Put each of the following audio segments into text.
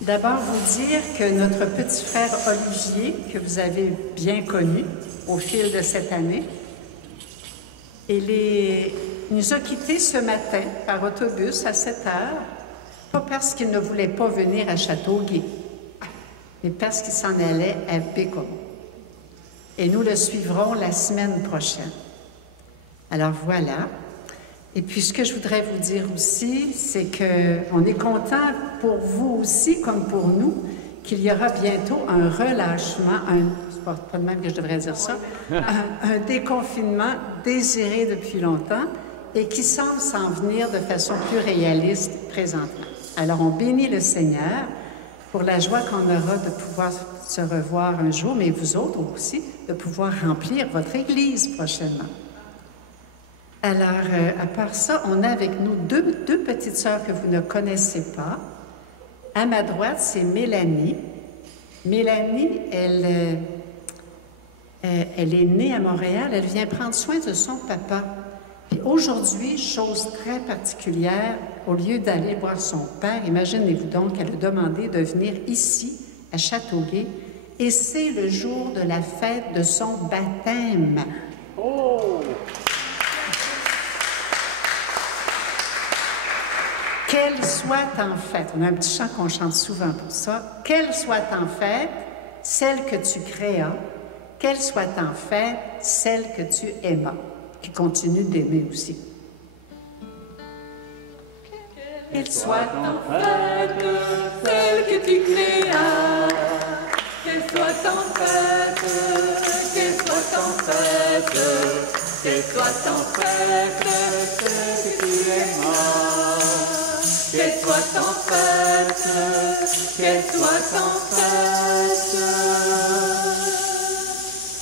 D'abord, vous dire que notre petit frère Olivier, que vous avez bien connu au fil de cette année, il nous a quittés ce matin par autobus à 7 heures, pas parce qu'il ne voulait pas venir à Châteauguay, mais parce qu'il s'en allait à Bécomo. Et nous le suivrons la semaine prochaine. Alors voilà. Et puis, ce que je voudrais vous dire aussi, c'est qu'on est content pour vous aussi, comme pour nous, qu'il y aura bientôt un relâchement, c'est pas de même que je devrais dire ça, un déconfinement désiré depuis longtemps et qui semble s'en venir de façon plus réaliste présentement. Alors, on bénit le Seigneur pour la joie qu'on aura de pouvoir se revoir un jour, mais vous autres aussi, de pouvoir remplir votre Église prochainement. Alors, à part ça, on a avec nous deux petites sœurs que vous ne connaissez pas. À ma droite, c'est Mélanie. Mélanie, elle est née à Montréal. Elle vient prendre soin de son papa. Puis aujourd'hui, chose très particulière, au lieu d'aller voir son père, imaginez-vous donc qu'elle a demandé de venir ici, à Châteauguay, et c'est le jour de la fête de son baptême. Oh! Qu'elle soit en fête, on a un petit chant qu'on chante souvent pour ça, qu'elle soit en fête, celle que tu créas, qu'elle soit en fête, celle que tu aimas, qui continue d'aimer aussi. Qu'elle soit en fête, celle que tu créas, qu'elle soit en fête, qu'elle soit en fête, qu'elle soit en fête, celle que tu aimas. Qu'elle soit en fête, qu'elle soit en fête.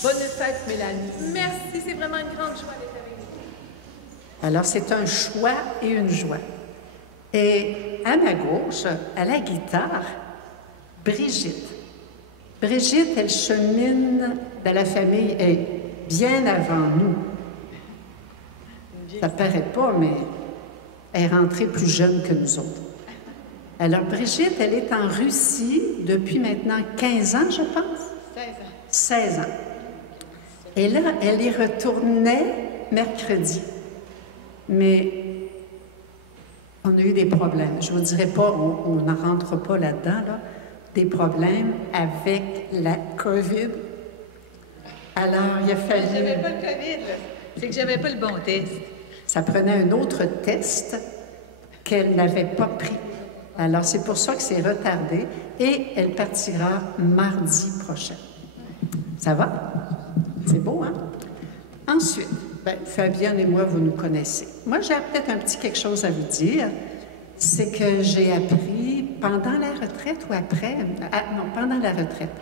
Bonne fête, Mélanie. Merci, c'est vraiment une grande joie d'être avec vous. Alors, c'est un choix et une joie. Et à ma gauche, à la guitare, Brigitte. Brigitte, elle chemine dans la famille bien avant nous. Ça paraît pas, mais elle est rentrée plus jeune que nous autres. Alors, Brigitte, elle est en Russie depuis maintenant 15 ans, je pense. 16 ans. Et là, elle y retournait mercredi. Mais on a eu des problèmes. Je ne vous dirai pas, on n'en rentre pas là-dedans, là. Des problèmes avec la COVID. Alors, il a fallu... J'avais pas le COVID, c'est que j'avais pas le bon test. Ça prenait un autre test qu'elle n'avait pas pris. Alors, c'est pour ça que c'est retardé et elle partira mardi prochain. Ça va? C'est beau, hein? Ensuite, Fabienne et moi, vous nous connaissez. Moi, j'ai peut-être un petit quelque chose à vous dire. C'est que j'ai appris pendant la retraite ou après... non, pendant la retraite,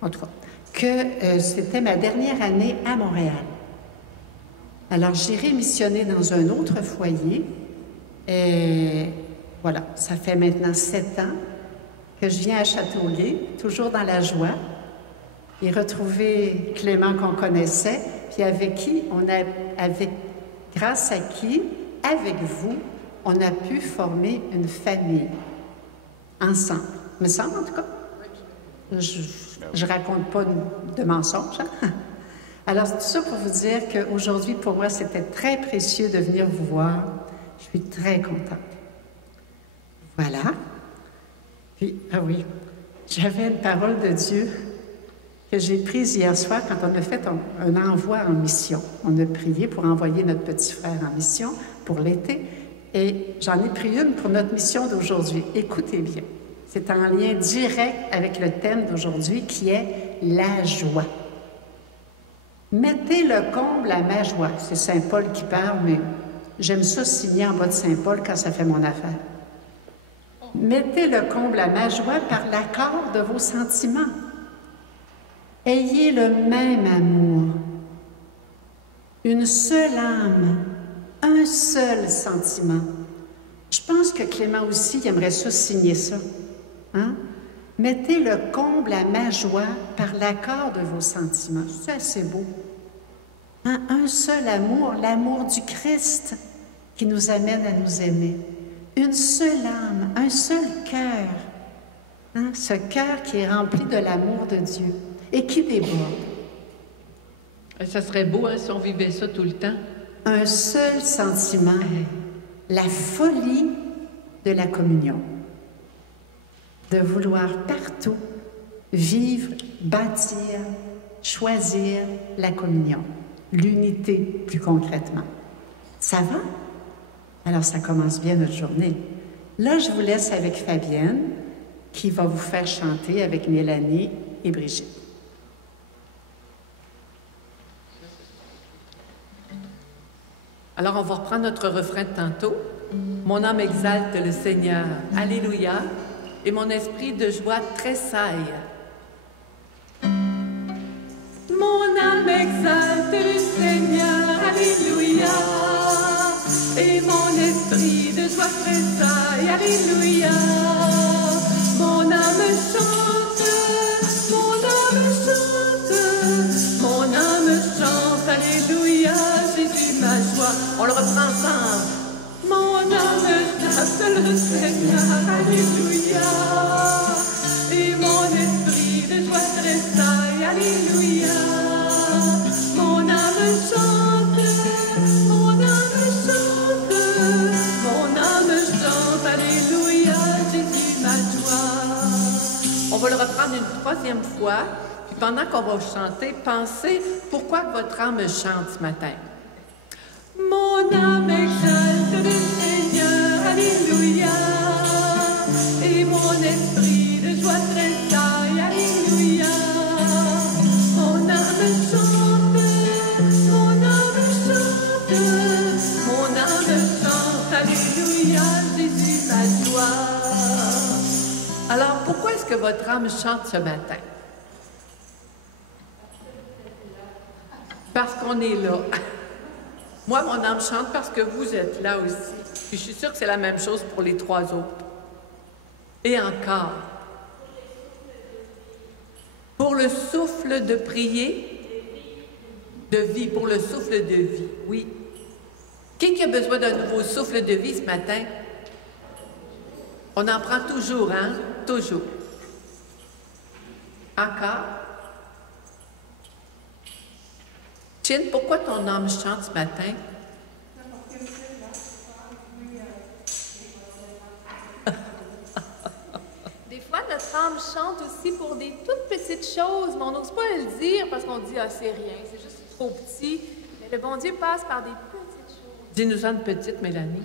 en tout cas, que c'était ma dernière année à Montréal. Alors, j'irai missionner dans un autre foyer. Et voilà, ça fait maintenant 7 ans que je viens à Châteauguay, toujours dans la joie, et retrouver Clément qu'on connaissait, puis avec qui grâce à qui, avec vous, on a pu former une famille ensemble. Me semble, en tout cas. Je raconte pas de mensonges, hein? Alors, tout ça pour vous dire qu'aujourd'hui, pour moi, c'était très précieux de venir vous voir. Je suis très contente. Voilà. Puis, ah oui, j'avais une parole de Dieu que j'ai prise hier soir quand on a fait un envoi en mission. On a prié pour envoyer notre petit frère en mission pour l'été. Et j'en ai pris une pour notre mission d'aujourd'hui. Écoutez bien. C'est en lien direct avec le thème d'aujourd'hui qui est la joie. Mettez le comble à ma joie. C'est Saint Paul qui parle, mais j'aime ça signer en bas de Saint Paul quand ça fait mon affaire. Mettez le comble à ma joie par l'accord de vos sentiments. Ayez le même amour, une seule âme, un seul sentiment. Je pense que Clément aussi il aimerait ça signer ça. Hein? Mettez le comble à ma joie par l'accord de vos sentiments. C'est assez beau. Hein? Un seul amour, l'amour du Christ qui nous amène à nous aimer. Une seule âme, un seul cœur, Hein? Ce cœur qui est rempli de l'amour de Dieu et qui déborde. Et ça serait beau hein, si on vivait ça tout le temps. Un seul sentiment, la folie de la communion. De vouloir partout vivre, bâtir, choisir la communion, l'unité plus concrètement. Ça va? Alors ça commence bien notre journée. Là, je vous laisse avec Fabienne qui va vous faire chanter avec Mélanie et Brigitte. Alors on va reprendre notre refrain de tantôt. Mon âme exalte le Seigneur, Alléluia, et mon esprit de joie tressaille. Mon âme exalte le Seigneur, Alléluia, et mon esprit de joie tressaille, Alléluia. Mon âme chante, mon âme chante, mon âme chante, Alléluia, Jésus ma joie. On le reprend ensemble. Mon âme exalte le Seigneur, Alléluia, et mon esprit de joie tressaille, Alléluia. Mon âme chante, mon âme chante, mon âme chante, Alléluia, Jésus ma joie. On va le reprendre une troisième fois, puis pendant qu'on va chanter, pensez pourquoi votre âme chante ce matin. Mon âme exalte le Seigneur, Alléluia, et mon esprit de joie tressaille, Alléluia. Mon âme chante, mon âme chante, mon âme chante, Alléluia, Jésus ma joie. Alors, pourquoi est-ce que votre âme chante ce matin? Parce qu'on est là. Moi, mon âme chante parce que vous êtes là aussi. Puis je suis sûre que c'est la même chose pour les trois autres. Et encore. Pour le souffle de prier, de vie, pour le souffle de vie, oui. Qui a besoin d'un nouveau souffle de vie ce matin? On en prend toujours, hein? Toujours. Encore. Chin, pourquoi ton âme chante ce matin? Des fois, notre âme chante aussi pour des toutes petites choses, mais on n'ose pas le dire parce qu'on dit « Ah, c'est rien, c'est juste trop petit ». Mais le bon Dieu passe par des petites choses. Dis-nous-en une petite, Mélanie.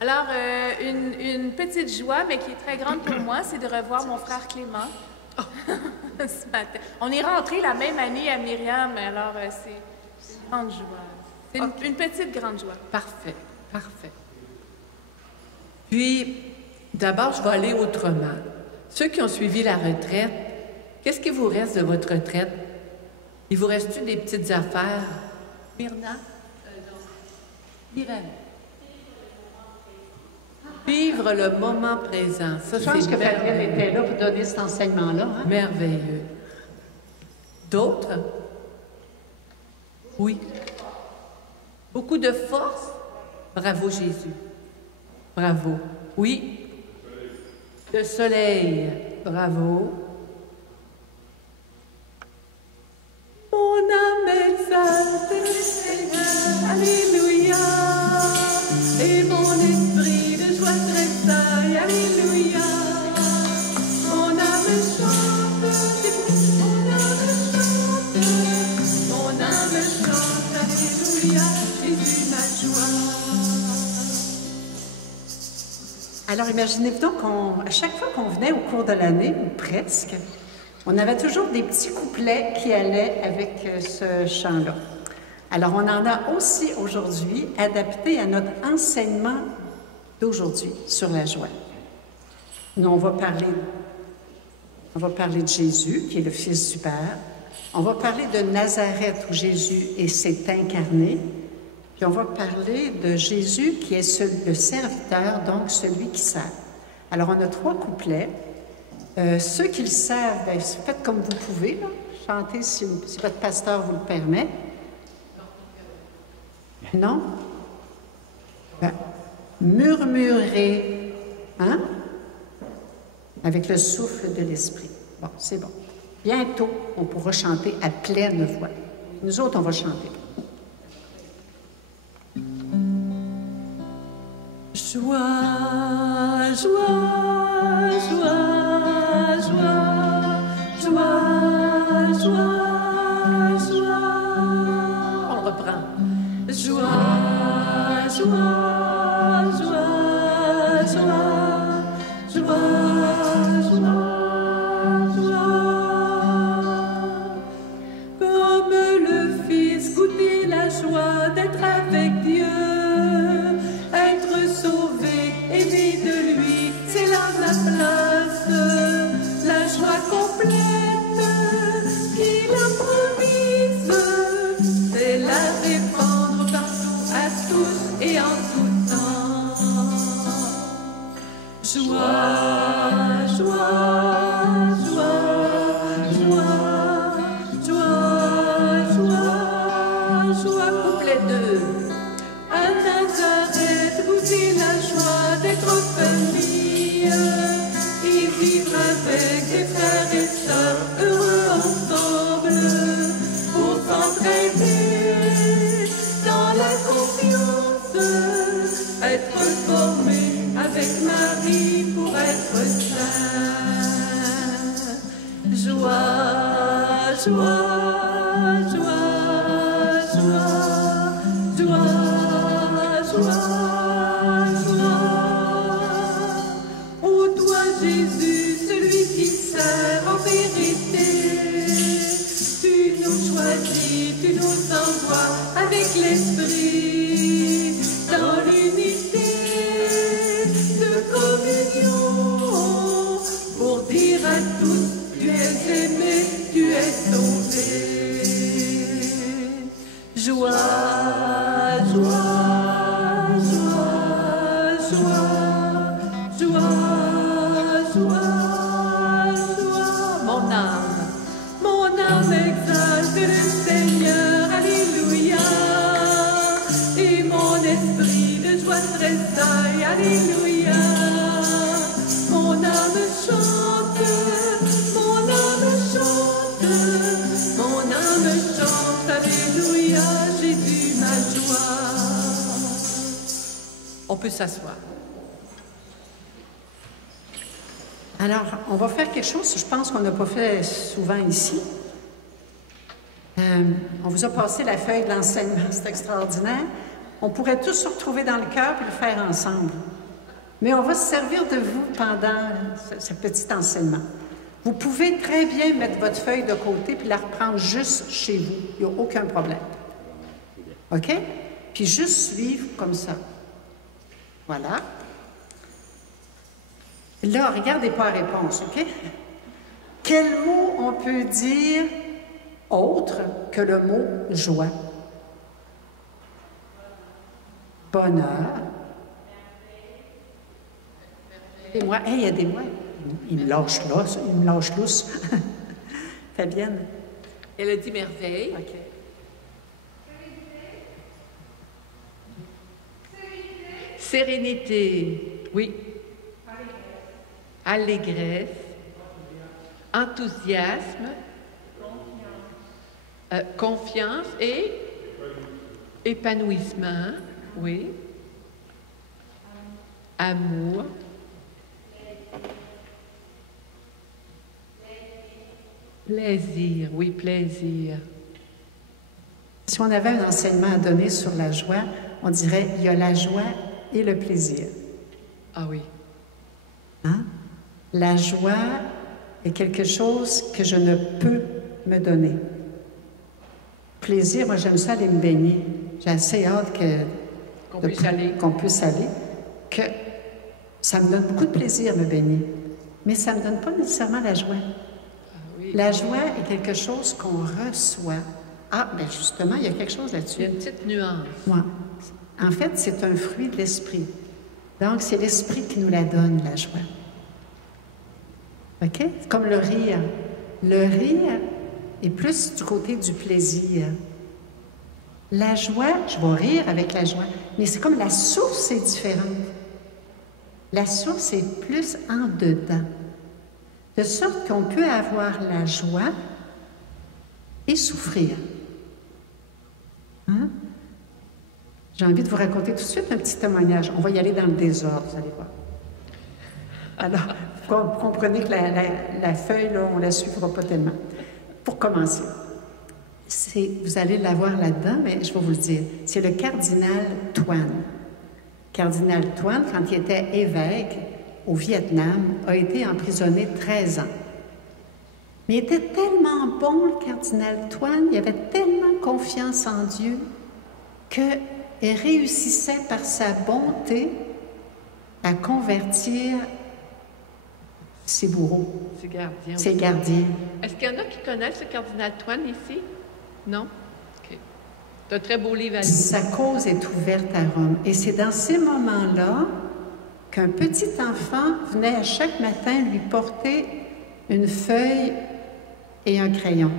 Alors, une petite joie, mais qui est très grande pour moi, c'est de revoir mon frère Clément. Ce matin. On est rentrés la même année à Myriam, alors c'est une grande joie. C'est une petite grande joie. Parfait, parfait. Puis, d'abord, je vais aller autrement. Ceux qui ont suivi la retraite, qu'est-ce qui vous reste de votre retraite? Il vous reste-tu des petites affaires? Myrna? Irène? Vivre le moment présent. Ça, Je pense que Fabienne était là pour donner cet enseignement-là. Hein? Merveilleux. D'autres? Oui. Beaucoup de force? Bravo, Jésus. Bravo. Oui. Le soleil. Bravo. Mon âme exalte le Seigneur. Alléluia. Et mon esprit de joie tressaille. Alléluia. Mon âme chante. Mon âme chante. Mon âme chante. Alléluia. Jésus ma joie. Alors imaginez-vous donc qu'à chaque fois qu'on venait au cours de l'année, ou presque, on avait toujours des petits couplets qui allaient avec ce chant-là. Alors on en a aussi aujourd'hui adapté à notre enseignement d'aujourd'hui sur la joie. Nous, on va parler de Jésus, qui est le Fils du Père. On va parler de Nazareth, où Jésus s'est incarné. Puis on va parler de Jésus qui est le serviteur, donc celui qui sert. Alors on a 3 couplets. Ceux qui le savent, bien, faites comme vous pouvez, là. Chantez si votre pasteur vous le permet. Non? Ben, murmurez Hein? Avec le souffle de l'Esprit. Bon, c'est bon. Bientôt, on pourra chanter à pleine voix. Nous autres, on va chanter. Joie, joie, joie, joie, joie, joie, joie. On reprend. Joie, joie, joie, joie, joie, joie. Comme le Fils goûter la joie d'être avec Dieu. Aimer de lui, c'est là la place, la joie complète qu'il a promise, c'est la répandre partout, à tous et en tout temps. Joie, joie, joie, joie, joie, joie, joie, couplet 2. À Nazareth, goûter la joie d'être famille et vivre avec des frères et sœurs heureux ensemble pour s'entraider dans la confiance, être formé avec Marie pour être saint. Joie, joie, joie, joie, joie, joie, joie. Ô toi Jésus, celui qui sert en vérité, tu nous choisis, tu nous envoies avec l'Esprit dans l'unité de communion pour dire à tous, tu es aimé, tu es sauvé. Joie, joie, joie, joie, joie, joie, joie. Mon âme exalte le Seigneur, alléluia. Et mon esprit de joie tressaille, alléluia. Mon âme chante, mon âme chante, mon âme chante, alléluia, Jésus ma joie. On peut s'asseoir. Alors, on va faire quelque chose, je pense qu'on n'a pas fait souvent ici. On vous a passé la feuille de l'enseignement, c'est extraordinaire. On pourrait tous se retrouver dans le cœur et le faire ensemble. Mais on va se servir de vous pendant ce petit enseignement. Vous pouvez très bien mettre votre feuille de côté puis la reprendre juste chez vous. Il n'y a aucun problème. OK? Puis juste suivre comme ça. Voilà. Là, regardez pas la réponse, OK? Quel mot on peut dire autre que le mot joie? Bonheur. Et moi, il y a des mots. Il me lâche là, il me lâche lousse. Fabienne. Elle a dit merveille. OK. Sérénité. Oui. Allégresse. Enthousiasme. Confiance et épanouissement. Oui. Amour. Plaisir, oui, plaisir. Si on avait un enseignement à donner sur la joie, on dirait il y a la joie et le plaisir. Ah oui. Hein? La joie est quelque chose que je ne peux me donner. Plaisir, moi j'aime ça aller me baigner. J'ai assez hâte qu'on puisse aller, que ça me donne beaucoup de plaisir me baigner. Mais ça ne me donne pas nécessairement la joie. Oui. La joie est quelque chose qu'on reçoit. Ah, bien justement, il y a quelque chose là-dessus. Il y a une petite nuance. Ouais. En fait, c'est un fruit de l'esprit. Donc, c'est l'esprit qui nous la donne, la joie. OK? Comme le rire. Le rire est plus du côté du plaisir. La joie, je vais rire avec la joie, mais c'est comme la source est différente. La source est plus en dedans, de sorte qu'on peut avoir la joie et souffrir. Hein? J'ai envie de vous raconter tout de suite un petit témoignage. On va y aller dans le désordre, vous allez voir. Alors, vous comprenez que la feuille, là, on ne la suivra pas tellement. Pour commencer, vous allez la voir là-dedans, mais je vais vous le dire. C'est le cardinal Tuan. Cardinal Tuan, quand il était évêque au Vietnam, a été emprisonné 13 ans. Mais il était tellement bon, le cardinal Tuan, il avait tellement confiance en Dieu qu'il réussissait par sa bonté à convertir ses bourreaux, ses gardiens. Est-ce qu'il y en a qui connaissent le cardinal Tuan ici? Non? OK. C'est un très beau livre à lire. Sa cause est ouverte à Rome. Et c'est dans ces moments-là qu'un petit enfant venait à chaque matin lui porter une feuille et un crayon.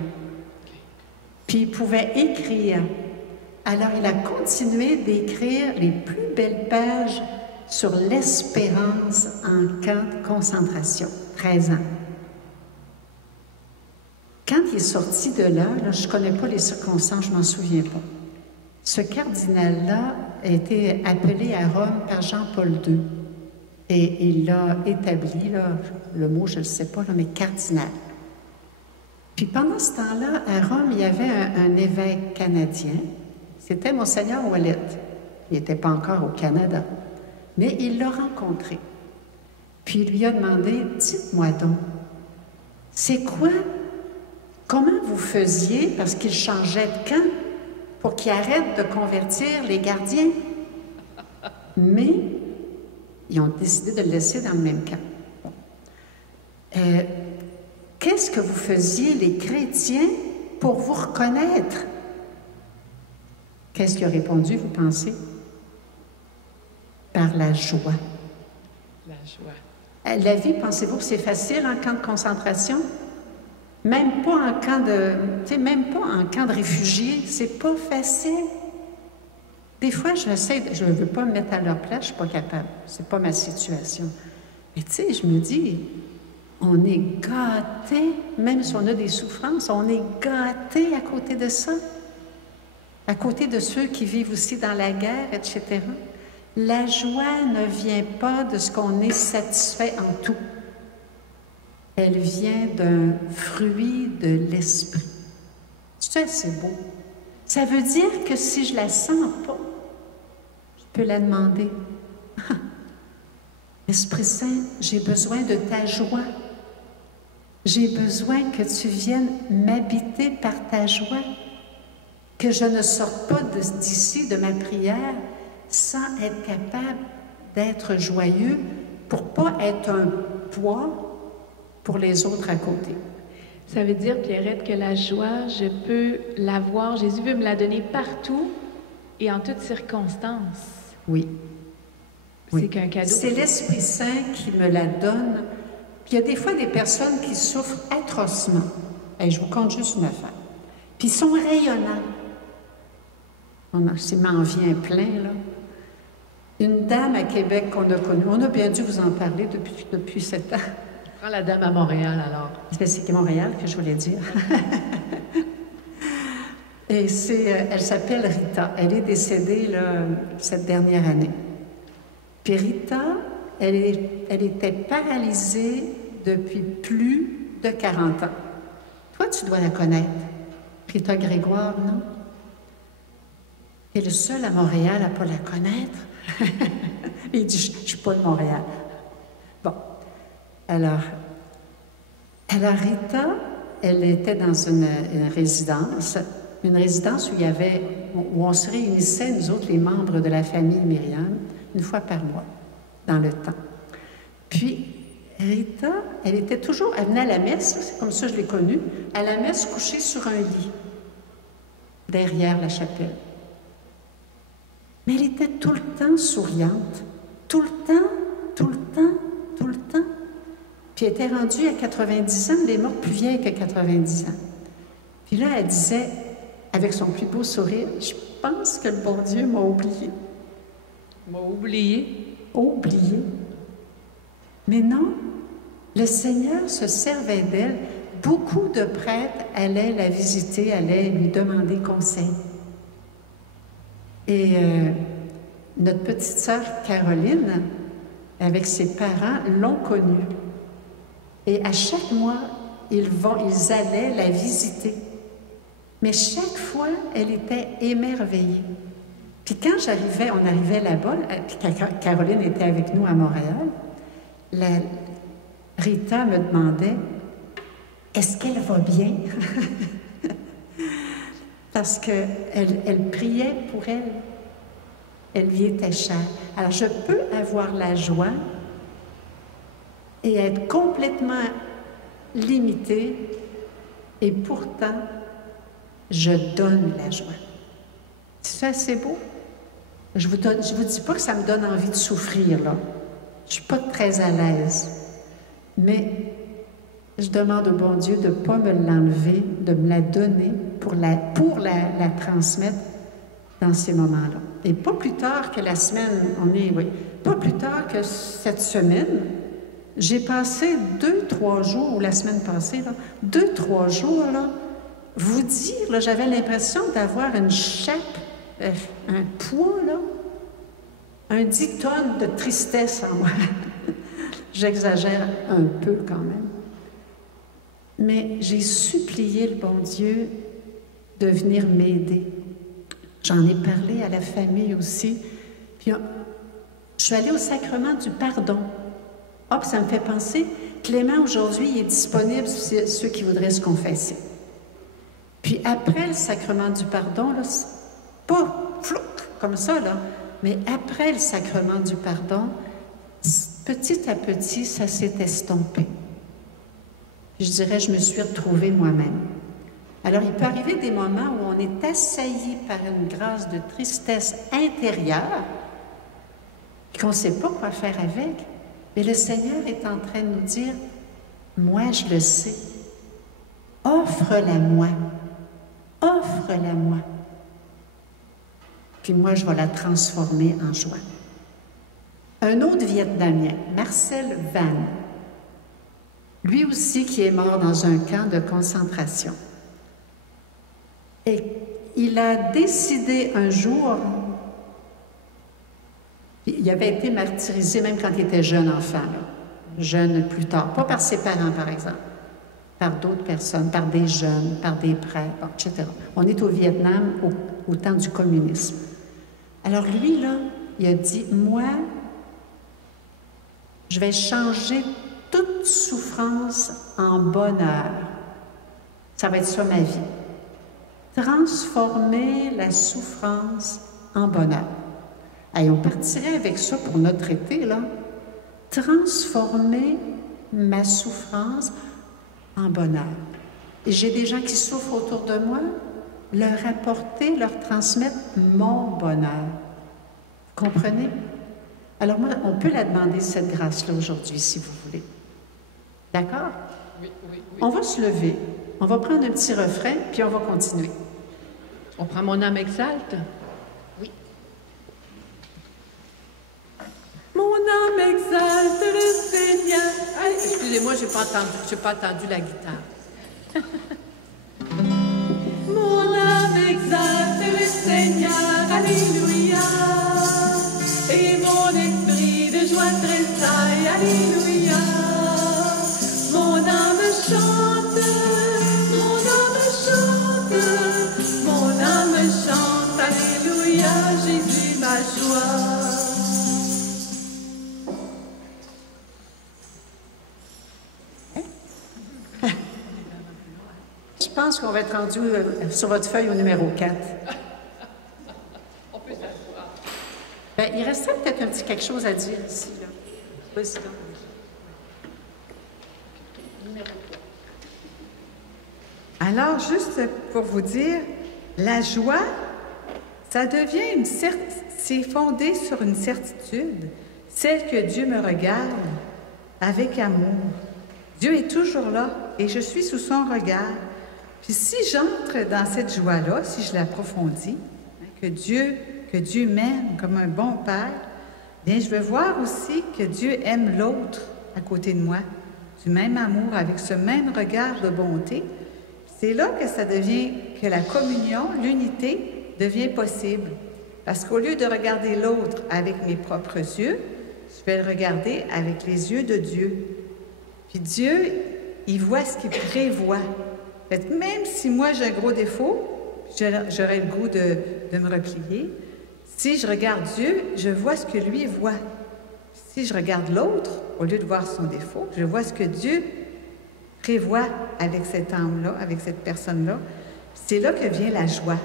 Puis il pouvait écrire. Alors il a continué d'écrire les plus belles pages sur l'espérance en camp de concentration, 13 ans. Quand il est sorti de là, je ne connais pas les circonstances, je ne m'en souviens pas. Ce cardinal-là a été appelé à Rome par Jean-Paul II. Et il l'a établi, là, le mot je ne le sais pas, là, mais cardinal. Puis pendant ce temps-là, à Rome, il y avait un évêque canadien. C'était Monseigneur Ouellet. Il n'était pas encore au Canada. Mais il l'a rencontré. Puis il lui a demandé, dites-moi donc, c'est quoi, comment vous faisiez, parce qu'il changeait de camp, pour qu'il arrête de convertir les gardiens? Mais ils ont décidé de le laisser dans le même camp. Qu'est-ce que vous faisiez, les chrétiens, pour vous reconnaître? Qu'est-ce qu'il a répondu, vous pensez? Par la joie. La joie. La vie, pensez-vous que c'est facile en camp de concentration? Même pas en camp de, même pas en camp de réfugiés, c'est pas facile. Des fois, je ne veux pas me mettre à leur place, je ne suis pas capable. C'est pas ma situation. Mais tu sais, je me dis, on est gâtés, même si on a des souffrances, on est gâtés à côté de ça. À côté de ceux qui vivent aussi dans la guerre, etc. La joie ne vient pas de ce qu'on est satisfait en tout. Elle vient d'un fruit de l'esprit. Ça, c'est beau. Ça veut dire que si je la sens pas, je peux la demander. Esprit Saint, j'ai besoin de ta joie. J'ai besoin que tu viennes m'habiter par ta joie. Que je ne sorte pas d'ici, de ma prière, sans être capable d'être joyeux pour ne pas être un poids pour les autres à côté. Ça veut dire, Pierrette, que la joie, je peux l'avoir. Jésus veut me la donner partout et en toutes circonstances. Oui. C'est qu'un cadeau. C'est l'Esprit Saint qui me la donne. Puis il y a des fois des personnes qui souffrent atrocement. Et je vous compte juste une affaire. Puis ils sont rayonnants. Ça m'en vient plein, là. Une dame à Québec qu'on a connue, on a bien dû vous en parler depuis 7 ans. Prends la dame à Montréal, alors. C'est Montréal que je voulais dire. Et elle s'appelle Rita. Elle est décédée là, cette dernière année. Puis Rita, elle était paralysée depuis plus de 40 ans. Toi, tu dois la connaître. Rita Grégoire, non? Tu es le seul à Montréal à ne pas la connaître. Il dit, je ne suis pas de Montréal. Bon. Alors, Rita, elle était dans une résidence où on se réunissait, nous autres, les membres de la famille Myriam, une fois par mois, dans le temps. Puis, Rita, elle venait à la messe, c'est comme ça que je l'ai connue, à la messe couchée sur un lit, derrière la chapelle. Mais elle était tout le temps souriante, tout le temps, tout le temps, tout le temps. Puis elle était rendue à 90 ans, elle est morte plus vieille que 90 ans. Puis là, elle disait, avec son plus beau sourire, « Je pense que le bon Dieu m'a oublié. » M'a oublié? Oublié. Mais non, le Seigneur se servait d'elle. Beaucoup de prêtres allaient la visiter, allaient lui demander conseil. Et notre petite sœur Caroline, avec ses parents, l'ont connue. Et à chaque mois, ils allaient la visiter. Mais chaque fois, elle était émerveillée. Puis quand on arrivait là-bas, puis Caroline était avec nous à Montréal, Rita me demandait « Est-ce qu'elle va bien? » Parce qu'elle priait pour elle. Elle lui était chère. Alors, je peux avoir la joie et être complètement limitée, et pourtant, je donne la joie. C'est assez beau? Je vous dis pas que ça me donne envie de souffrir, là. Je suis pas très à l'aise. Mais je demande au bon Dieu de ne pas me l'enlever, de me la donner pour la transmettre dans ces moments-là. Et pas plus tard que la semaine, pas plus tard que cette semaine, j'ai passé 2-3 jours, ou la semaine passée, 2-3 jours, là, vous dire, là, j'avais l'impression d'avoir une chape, un poids, là, un 10 tonnes de tristesse en moi. J'exagère un peu quand même. Mais j'ai supplié le bon Dieu de venir m'aider. J'en ai parlé à la famille aussi. Puis je suis allée au sacrement du pardon. Ah, puis ça me fait penser, Clément, aujourd'hui, il est disponible pour ceux qui voudraient se confesser. Puis après le sacrement du pardon, là, pas flouc, comme ça, là, mais après le sacrement du pardon, petit à petit, ça s'est estompé. Je dirais, je me suis retrouvée moi-même. Alors, il peut arriver des moments où on est assailli par une grâce de tristesse intérieure, et qu'on ne sait pas quoi faire avec, mais le Seigneur est en train de nous dire, moi, je le sais, offre-la-moi, offre-la-moi. Puis moi, je vais la transformer en joie. Un autre Vietnamien, Marcel Van, lui aussi qui est mort dans un camp de concentration. Et il a décidé un jour, il avait été martyrisé même quand il était jeune enfant, là, jeune plus tard, pas par ses parents par exemple, par d'autres personnes, par des jeunes, par des prêtres, etc. On est au Vietnam au temps du communisme. Alors lui, là, il a dit, moi, je vais changer toute souffrance en bonheur. Ça va être ça ma vie. Transformer la souffrance en bonheur. Et on partirait avec ça pour notre été, là. Transformer ma souffrance en bonheur. Et j'ai des gens qui souffrent autour de moi, leur apporter, leur transmettre mon bonheur. Vous comprenez? Alors moi, on peut la demander, cette grâce-là, aujourd'hui, si vous voulez. D'accord? Oui. On va se lever, on va prendre un petit refrain, puis on va continuer. On prend Mon âme exalte? Oui. Mon âme exalte le Seigneur. Hey, excusez-moi, j'ai pas entendu la guitare. Mon âme exalte le Seigneur, alléluia. Et mon esprit de joie tressaille, alléluia. Mon âme chante, mon âme chante, mon âme chante, alléluia, Jésus ma joie. Je pense qu'on va être rendu sur votre feuille au numéro 4. On peut s'asseoir. Bien, il resterait peut-être un petit quelque chose à dire ici. Là. Vas-y donc. Alors, juste pour vous dire, la joie, ça devient c'est fondé sur une certitude, celle que Dieu me regarde avec amour. Dieu est toujours là et je suis sous son regard. Puis si j'entre dans cette joie-là, si je l'approfondis, que Dieu m'aime comme un bon père, bien je veux voir aussi que Dieu aime l'autre côté de moi, du même amour, avec ce même regard de bonté. C'est là que ça devient, que la communion, l'unité devient possible. Parce qu'au lieu de regarder l'autre avec mes propres yeux, je vais le regarder avec les yeux de Dieu. Puis Dieu, il voit ce qu'il prévoit. Fait que même si moi j'ai un gros défaut, j'aurais le goût de me replier, si je regarde Dieu, je vois ce que lui voit. Si je regarde l'autre, au lieu de voir son défaut, je vois ce que Dieu prévoit avec cette âme-là, avec cette personne-là. C'est là que vient la joie.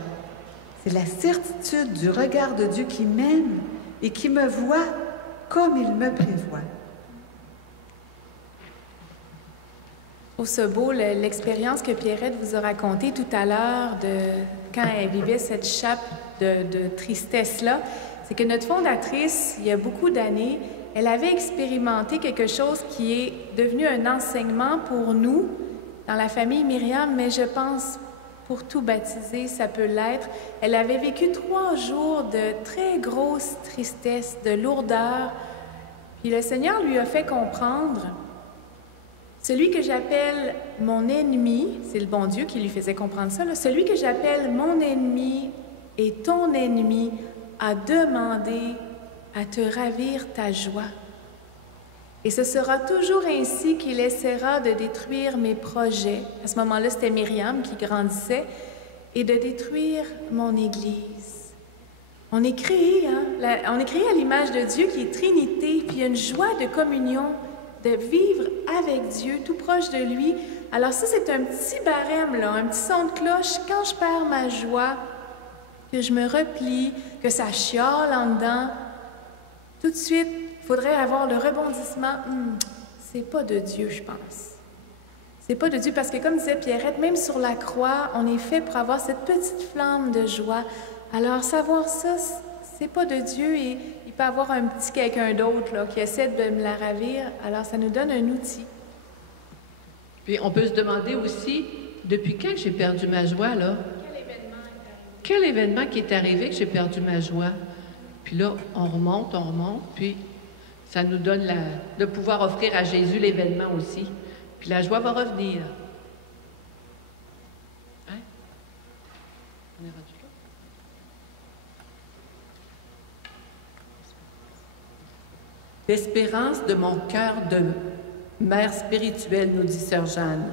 C'est la certitude du regard de Dieu qui m'aime et qui me voit comme il me prévoit. Je trouve ça beau, l'expérience que Pierrette vous a racontée tout à l'heure de quand elle vivait cette chape de tristesse-là. C'est que notre fondatrice, il y a beaucoup d'années, elle avait expérimenté quelque chose qui est devenu un enseignement pour nous, dans la famille Myriam, mais je pense pour tout baptisé, ça peut l'être. Elle avait vécu 3 jours de très grosse tristesse, de lourdeur. Puis le Seigneur lui a fait comprendre, celui que j'appelle mon ennemi, c'est le bon Dieu qui lui faisait comprendre ça, là, celui que j'appelle mon ennemi et ton ennemi a demandé à te ravir ta joie. Et ce sera toujours ainsi qu'il essaiera de détruire mes projets. À ce moment-là, c'était Myriam qui grandissait, et de détruire mon Église. On est créé, on est créé à l'image de Dieu qui est Trinité, puis il y a une joie de communion, de vivre avec Dieu, tout proche de lui. Alors ça, c'est un petit barème, là, un petit son de cloche. Quand je perds ma joie, que je me replie, que ça chiale en dedans, tout de suite, il faudrait avoir le rebondissement. C'est pas de Dieu, je pense. C'est pas de Dieu, parce que comme disait Pierrette, même sur la croix, on est fait pour avoir cette petite flamme de joie. Alors, savoir ça, c'est pas de Dieu, et il peut y avoir un petit quelqu'un d'autre là, qui essaie de me la ravir. Alors, ça nous donne un outil. Puis, on peut se demander aussi, depuis quand j'ai perdu ma joie, là? Quel événement qui est arrivé que j'ai perdu ma joie? Puis là, on remonte, puis ça nous donne de pouvoir offrir à Jésus l'événement aussi. Puis la joie va revenir. Hein? On est rendu là? L'espérance de mon cœur de mère spirituelle, nous dit Sœur Jeanne,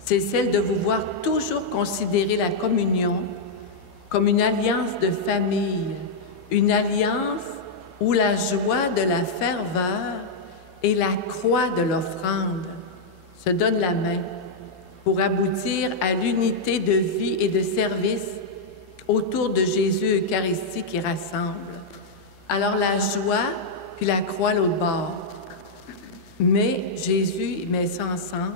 c'est celle de vous voir toujours considérer la communion comme une alliance de famille, une alliance où la joie de la ferveur et la croix de l'offrande se donnent la main pour aboutir à l'unité de vie et de service autour de Jésus Eucharistie qui rassemble. Alors la joie puis la croix à l'autre bord. Mais Jésus, il met ça ensemble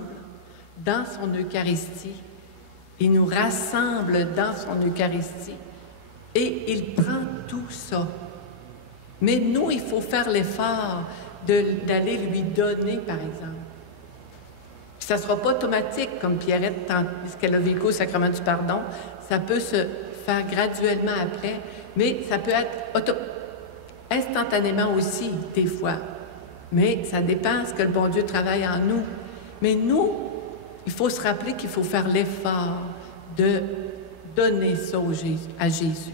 dans son Eucharistie. Il nous rassemble dans son Eucharistie. Et il prend tout ça. Mais nous, il faut faire l'effort d'aller lui donner, par exemple. Puis ça ne sera pas automatique, comme Pierrette, puisqu'elle a vécu au sacrement du pardon. Ça peut se faire graduellement après, mais ça peut être instantanément aussi, des fois. Mais ça dépend ce que le bon Dieu travaille en nous. Mais nous, il faut se rappeler qu'il faut faire l'effort de donner ça à Jésus.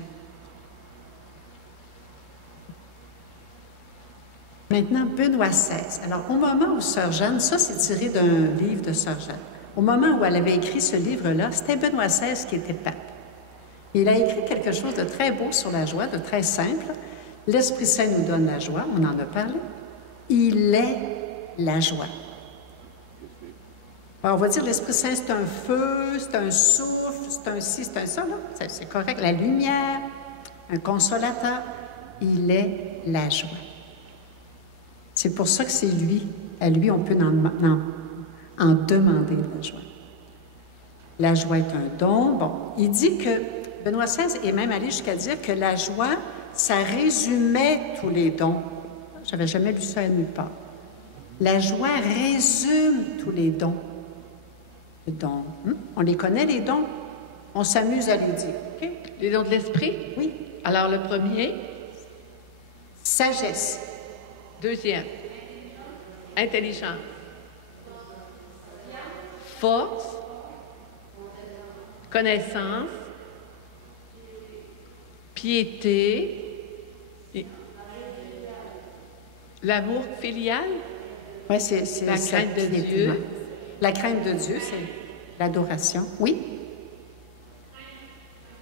Maintenant, Benoît XVI. Alors, au moment où Sœur Jeanne, ça c'est tiré d'un livre de Sœur Jeanne. Au moment où elle avait écrit ce livre-là, c'était Benoît XVI qui était pape. Il a écrit quelque chose de très beau sur la joie, de très simple. L'Esprit Saint nous donne la joie, on en a parlé. Il est la joie. Alors, on va dire l'Esprit Saint, c'est un feu, c'est un souffle, c'est un ci, c'est un ça, là. C'est correct. La lumière, un consolateur, il est la joie. C'est pour ça que c'est lui. À lui, on peut en demander de la joie. La joie est un don. Bon, il dit que Benoît XVI est même allé jusqu'à dire que la joie, ça résumait tous les dons. J'avais jamais lu ça nulle part. La joie résume tous les dons. Les dons. On les connaît, les dons. On s'amuse à les dire. Okay? Les dons de l'esprit? Oui. Alors, le premier? Sagesse. Deuxième? Intelligence. Force. Connaissance. Piété. L'amour filial. Oui, c'est La ça crainte de qui est Dieu. plus- La crainte de Dieu, c'est l'adoration. Oui?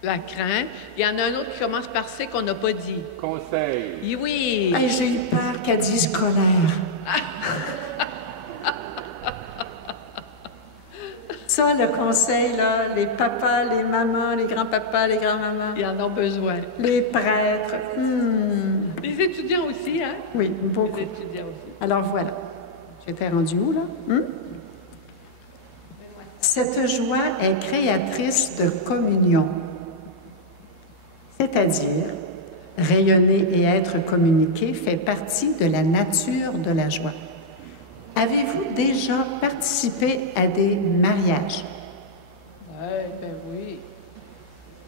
La crainte. Il y en a un autre qui commence par C qu'on n'a pas dit. Conseil. Oui. Hey, j'ai eu peur qu'elle dise colère. Ça, le conseil, là, les papas, les mamans, les grands-papas, les grands-mamans, Ils en ont besoin. les prêtres. Les étudiants aussi, hein? Oui, Les beaucoup. étudiants aussi. Alors voilà. J'étais rendue où, là? Cette joie est créatrice de communion, c'est-à-dire rayonner et être communiqué fait partie de la nature de la joie. Avez-vous déjà participé à des mariages? Ben oui.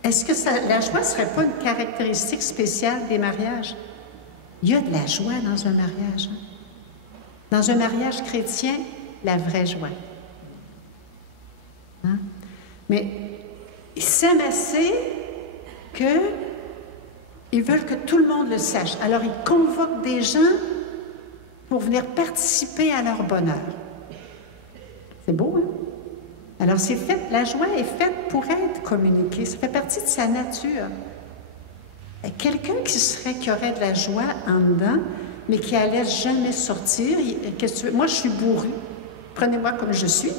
Est-ce que la joie ne serait pas une caractéristique spéciale des mariages? Il y a de la joie dans un mariage. Hein? Dans un mariage chrétien, la vraie joie. Hein? Mais ils s'aiment assez qu'ils veulent que tout le monde le sache. Alors, ils convoquent des gens pour venir participer à leur bonheur. C'est beau, hein? Alors, c'est fait, la joie est faite pour être communiquée. Ça fait partie de sa nature. Et quelqu'un qui aurait de la joie en dedans, mais qui allait jamais sortir, qu'est-ce que tu veux? Moi, je suis bourrue. Prenez-moi comme je suis.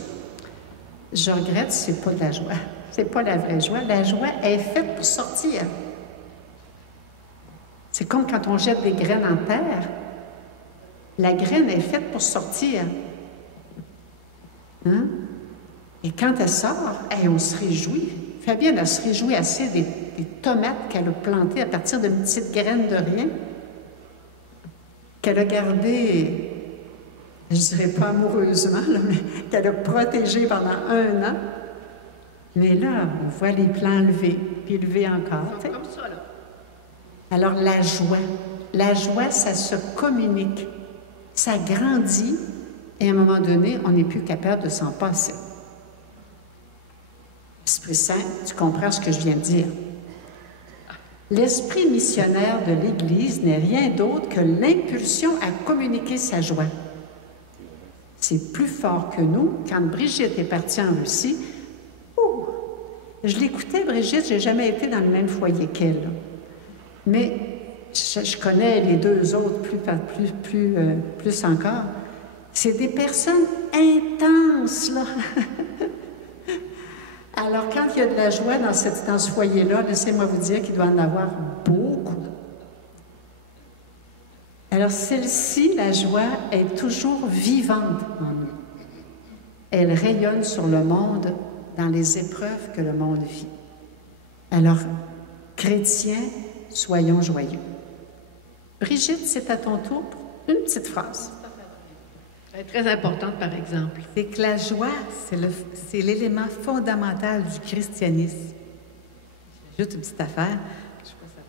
Je regrette, c'est pas de la joie. C'est pas la vraie joie. La joie est faite pour sortir. C'est comme quand on jette des graines en terre. La graine est faite pour sortir. Hein? Et quand elle sort, on se réjouit. Fabienne, elle se réjouit assez des tomates qu'elle a plantées à partir d'une petite graine de rien, qu'elle a gardée, je dirais pas amoureusement, là, mais qu'elle a protégée pendant 1 an. Mais là, on voit les plants lever, puis lever encore. C'est comme ça, là. Alors, la joie, ça se communique, ça grandit, et à un moment donné, on n'est plus capable de s'en passer. Esprit Saint, tu comprends ce que je viens de dire. L'esprit missionnaire de l'Église n'est rien d'autre que l'impulsion à communiquer sa joie. C'est plus fort que nous. Quand Brigitte est partie en Russie, je l'écoutais, Brigitte, j'ai jamais été dans le même foyer qu'elle. Mais je connais les 2 autres plus encore. C'est des personnes intenses, là. Alors, quand il y a de la joie dans ce foyer-là, laissez-moi vous dire qu'il doit en avoir beaucoup. Alors, celle-ci, la joie, est toujours vivante en nous. Elle rayonne sur le monde dans les épreuves que le monde vit. Alors, chrétiens, soyons joyeux. Brigitte, c'est à ton tour pour une petite phrase. Elle est très importante, par exemple. C'est que la joie, c'est l'élément fondamental du christianisme. Juste une petite affaire, je sais pas si ça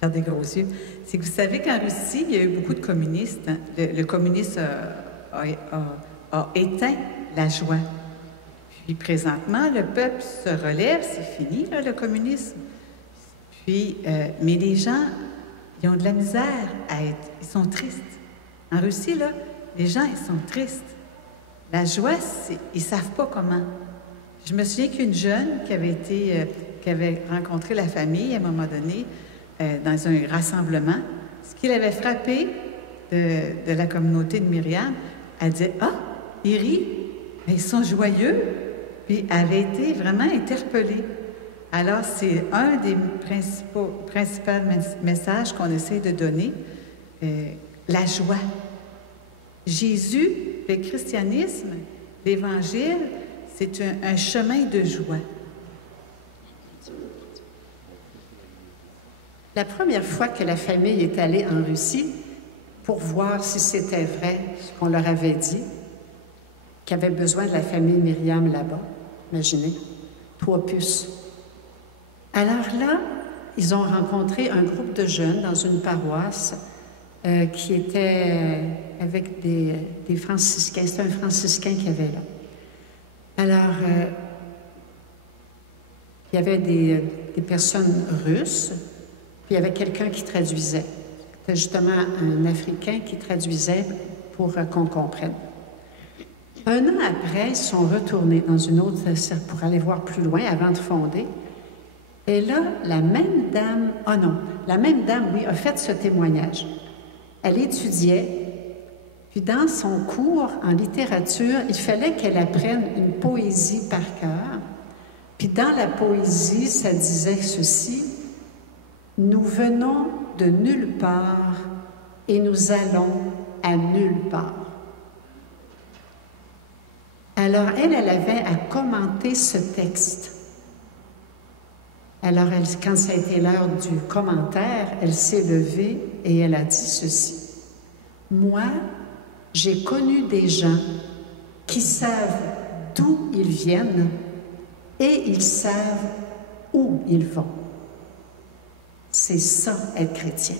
va faire des gros yeux. C'est que vous savez qu'en Russie, il y a eu beaucoup de communistes. Hein. Le communisme a éteint la joie. Puis présentement, le peuple se relève, c'est fini, là, le communisme. Puis, mais les gens, ils ont de la misère à être, ils sont tristes. En Russie, là, les gens, ils sont tristes. La joie, ils ne savent pas comment. Je me souviens qu'une jeune qui avait rencontré la famille à un moment donné dans un rassemblement, ce qui l'avait frappé de la communauté de Myriam, elle disait « Ah, ils rient, ils sont joyeux ». Puis elle avait été vraiment interpellée. Alors, c'est un des principaux messages qu'on essaie de donner, la joie. Jésus, le christianisme, l'Évangile, c'est un chemin de joie. La première fois que la famille est allée en Russie pour voir si c'était vrai ce qu'on leur avait dit, qu'il y avait besoin de la famille Myriam là-bas, imaginez, 3 puces. Alors là, ils ont rencontré un groupe de jeunes dans une paroisse qui était avec des franciscains. C'est un franciscain qu'il y avait là. Alors, il y avait des personnes russes, puis il y avait quelqu'un qui traduisait. C'était justement un Africain qui traduisait pour qu'on comprenne. Un an après, ils sont retournés dans une autre pour aller voir plus loin avant de fonder. Et là, la même dame, la même dame, oui, a fait ce témoignage. Elle étudiait, puis dans son cours en littérature, il fallait qu'elle apprenne une poésie par cœur. Puis dans la poésie, ça disait ceci: « Nous venons de nulle part et nous allons à nulle part. » Alors, elle avait à commenter ce texte. Alors, quand ça a été l'heure du commentaire, elle s'est levée et elle a dit ceci: « Moi, j'ai connu des gens qui savent d'où ils viennent et ils savent où ils vont. C'est ça, être chrétien. »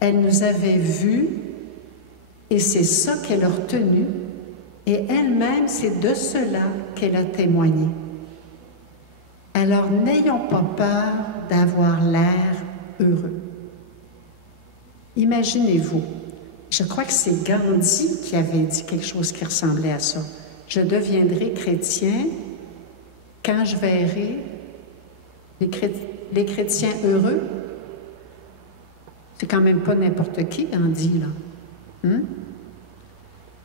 Elle nous avait vus et c'est ça qu'elle a retenu. Et elle-même, c'est de cela qu'elle a témoigné. Alors, n'ayons pas peur d'avoir l'air heureux. Imaginez-vous, je crois que c'est Gandhi qui avait dit quelque chose qui ressemblait à ça. « Je deviendrai chrétien quand je verrai les chrétiens heureux. » C'est quand même pas n'importe qui, Gandhi, là.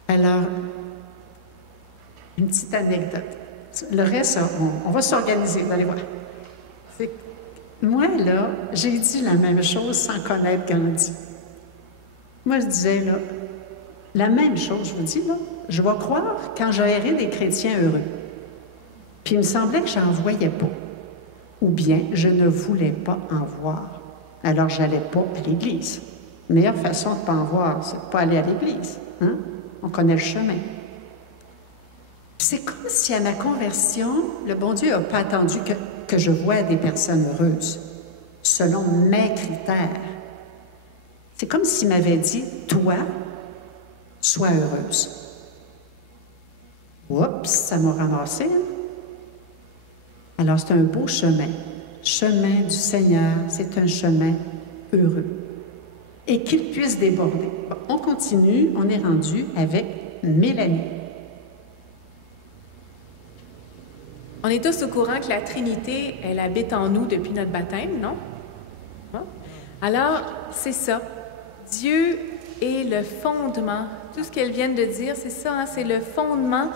Alors, une petite anecdote. Le reste, on va s'organiser, vous allez voir. Moi, là, j'ai dit la même chose sans connaître Gandhi. Moi, je disais, là, la même chose, je vous dis, là, je vais croire quand je verrai des chrétiens heureux. Puis il me semblait que j'en voyais pas. Ou bien, je ne voulais pas en voir. Alors, j'allais pas à l'Église. La meilleure façon de ne pas en voir, c'est de ne pas aller à l'Église. Hein? On connaît le chemin. C'est comme si à ma conversion, le bon Dieu n'a pas attendu que je voie des personnes heureuses, selon mes critères. C'est comme s'il m'avait dit, toi, sois heureuse. Oups, ça m'a ramassé. Hein? Alors, c'est un beau chemin. Chemin du Seigneur, c'est un chemin heureux. Et qu'il puisse déborder. Bon, on continue, on est rendu avec Mélanie. On est tous au courant que la Trinité, elle habite en nous depuis notre baptême, non? Alors, c'est ça. Dieu est le fondement. Tout ce qu'elles viennent de dire, c'est ça, hein? C'est le fondement.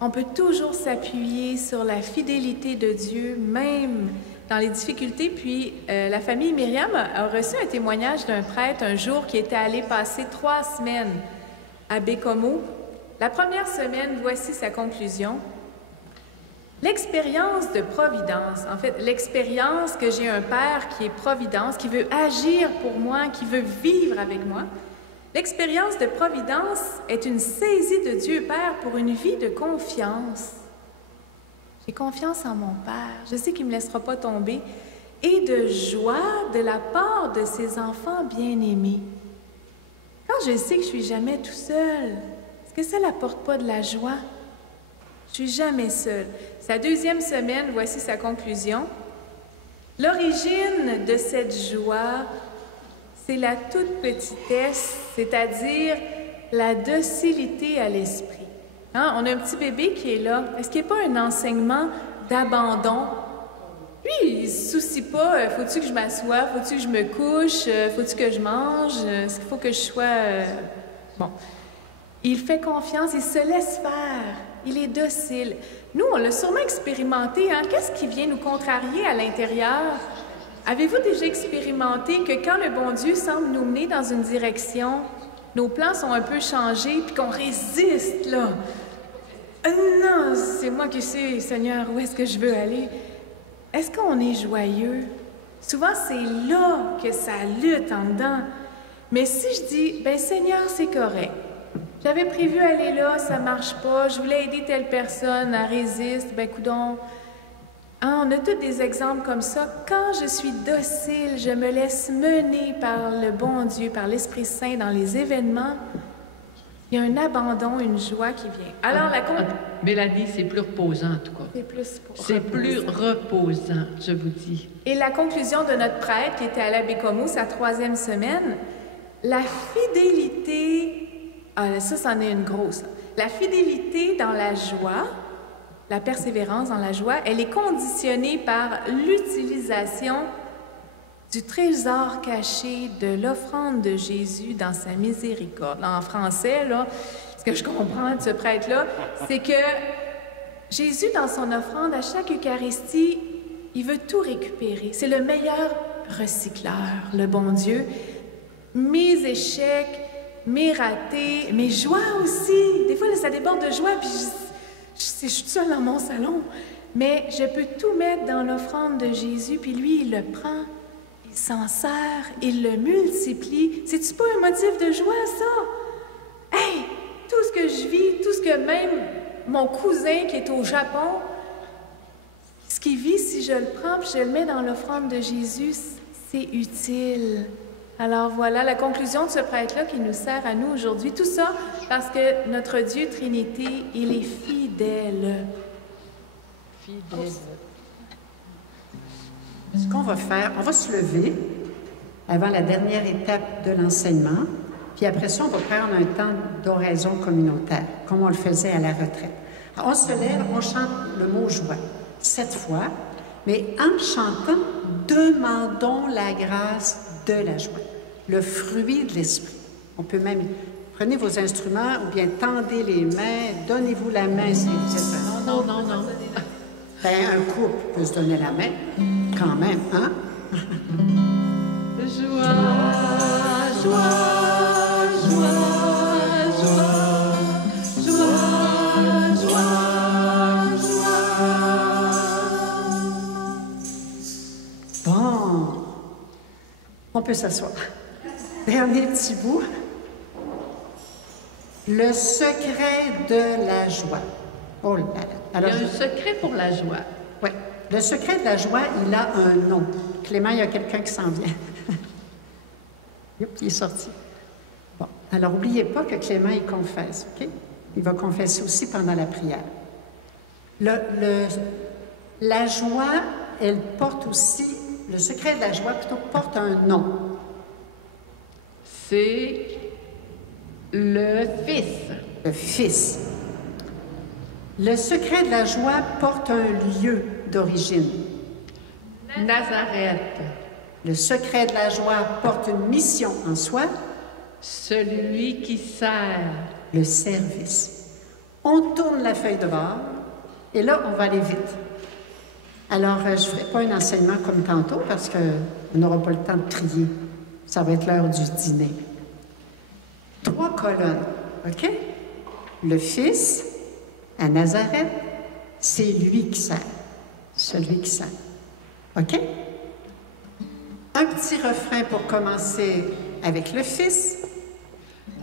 On peut toujours s'appuyer sur la fidélité de Dieu, même dans les difficultés. Puis, la famille Myriam a reçu un témoignage d'un prêtre un jour qui était allé passer 3 semaines à Bécomo. La première semaine, voici sa conclusion. L'expérience de providence, en fait, l'expérience que j'ai un Père qui est providence, qui veut agir pour moi, qui veut vivre avec moi, l'expérience de providence est une saisie de Dieu Père pour une vie de confiance. J'ai confiance en mon Père, je sais qu'il ne me laissera pas tomber, et de joie de la part de ses enfants bien-aimés. Quand je sais que je ne suis jamais tout seul, est-ce que ça n'apporte pas de la joie? Je ne suis jamais seule. Sa 2e semaine, voici sa conclusion. L'origine de cette joie, c'est la toute petitesse, c'est-à-dire la docilité à l'esprit. Hein? On a un petit bébé qui est là. Est-ce qu'il n'y a pas un enseignement d'abandon? Lui, il ne se soucie pas, faut-tu que je m'assoie, faut-tu que je me couche, faut-tu que je mange, est-ce qu'il faut que je sois... Bon. Il fait confiance, il se laisse faire, il est docile. Nous, on l'a sûrement expérimenté, hein? Qu'est-ce qui vient nous contrarier à l'intérieur? Avez-vous déjà expérimenté que quand le bon Dieu semble nous mener dans une direction, nos plans sont un peu changés, puis qu'on résiste, là? Non, c'est moi qui sais, Seigneur, où est-ce que je veux aller? Est-ce qu'on est joyeux? Souvent, c'est là que ça lutte en dedans. Mais si je dis, ben Seigneur, c'est correct. J'avais prévu aller là, ça marche pas, je voulais aider telle personne, elle résiste, ben coudonc. Ah, on a tous des exemples comme ça. Quand je suis docile, je me laisse mener par le bon Dieu, par l'Esprit Saint dans les événements, il y a un abandon, une joie qui vient. Alors, Mélanie, c'est plus reposant, en tout cas. C'est plus C'est plus reposant, je vous dis. Et la conclusion de notre prêtre, qui était à la Bécomo, sa 3e semaine, la fidélité, ça, c'en est une grosse. La fidélité dans la joie, la persévérance dans la joie, elle est conditionnée par l'utilisation du trésor caché de l'offrande de Jésus dans sa miséricorde. En français, là, ce que je comprends de ce prêtre-là, c'est que Jésus, dans son offrande, à chaque Eucharistie, il veut tout récupérer. C'est le meilleur recycleur, le bon Dieu. Mes échecs, mes ratés, mes joies aussi. Des fois, là, ça déborde de joie, puis je suis seule dans mon salon. Mais je peux tout mettre dans l'offrande de Jésus, puis lui, il le prend. Il s'en sert, il le multiplie. C'est-tu pas un motif de joie, ça? Hey! Tout ce que je vis, tout ce que même mon cousin qui est au Japon, ce qu'il vit, si je le prends puis je le mets dans l'offrande de Jésus, c'est utile. Alors voilà la conclusion de ce prêtre-là qui nous sert à nous aujourd'hui. Tout ça parce que notre Dieu Trinité, il est fidèle. Fidèle. Ce qu'on va faire, on va se lever avant la dernière étape de l'enseignement, puis après ça, on va prendre un temps d'oraison communautaire, comme on le faisait à la retraite. Alors, on se lève, on chante le mot « joie » 7 fois, mais en chantant, demandons la grâce de la joie, le fruit de l'esprit. On peut même, prenez vos instruments ou bien tendez les mains, donnez-vous la main si vous êtes... Non. Ben, un couple peut se donner la main, quand même, hein? Joie, joie, joie, joie, joie, joie, joie. Bon, on peut s'asseoir. Dernier petit bout. Le secret de la joie. Oh là là. Alors, il y a un secret pour la joie. Oui. Le secret de la joie, il a un nom. Clément, il y a quelqu'un qui s'en vient. Youp, il est sorti. Bon. Alors, n'oubliez pas que Clément, il confesse, OK? Il va confesser aussi pendant la prière. La joie, elle porte aussi, le secret de la joie, plutôt, porte un nom. C'est le Fils. Le Fils. Le secret de la joie porte un lieu d'origine. Nazareth. Le secret de la joie porte une mission en soi. Celui qui sert. Le service. On tourne la feuille de bord et là, on va aller vite. Alors, je ne ferai pas un enseignement comme tantôt parce qu'on n'aura pas le temps de prier. Ça va être l'heure du dîner. 3 colonnes, OK? Le Fils, à Nazareth, c'est lui qui sert. Celui qui sert. OK? Un petit refrain pour commencer avec le Fils.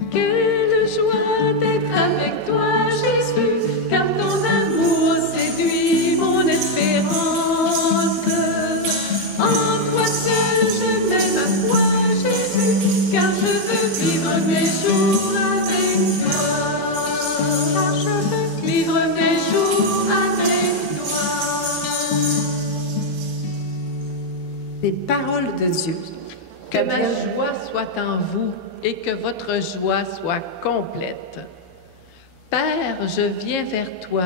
Quelle joie d'être avec toi, Jésus, car ton amour séduit mon espérance. En toi seul je mets ma foi, Jésus, car je veux vivre mes jours avec toi. Car je veux vivre mes jours avec toi. Des paroles de Dieu. Que ma joie soit en vous et que votre joie soit complète. Père, je viens vers toi,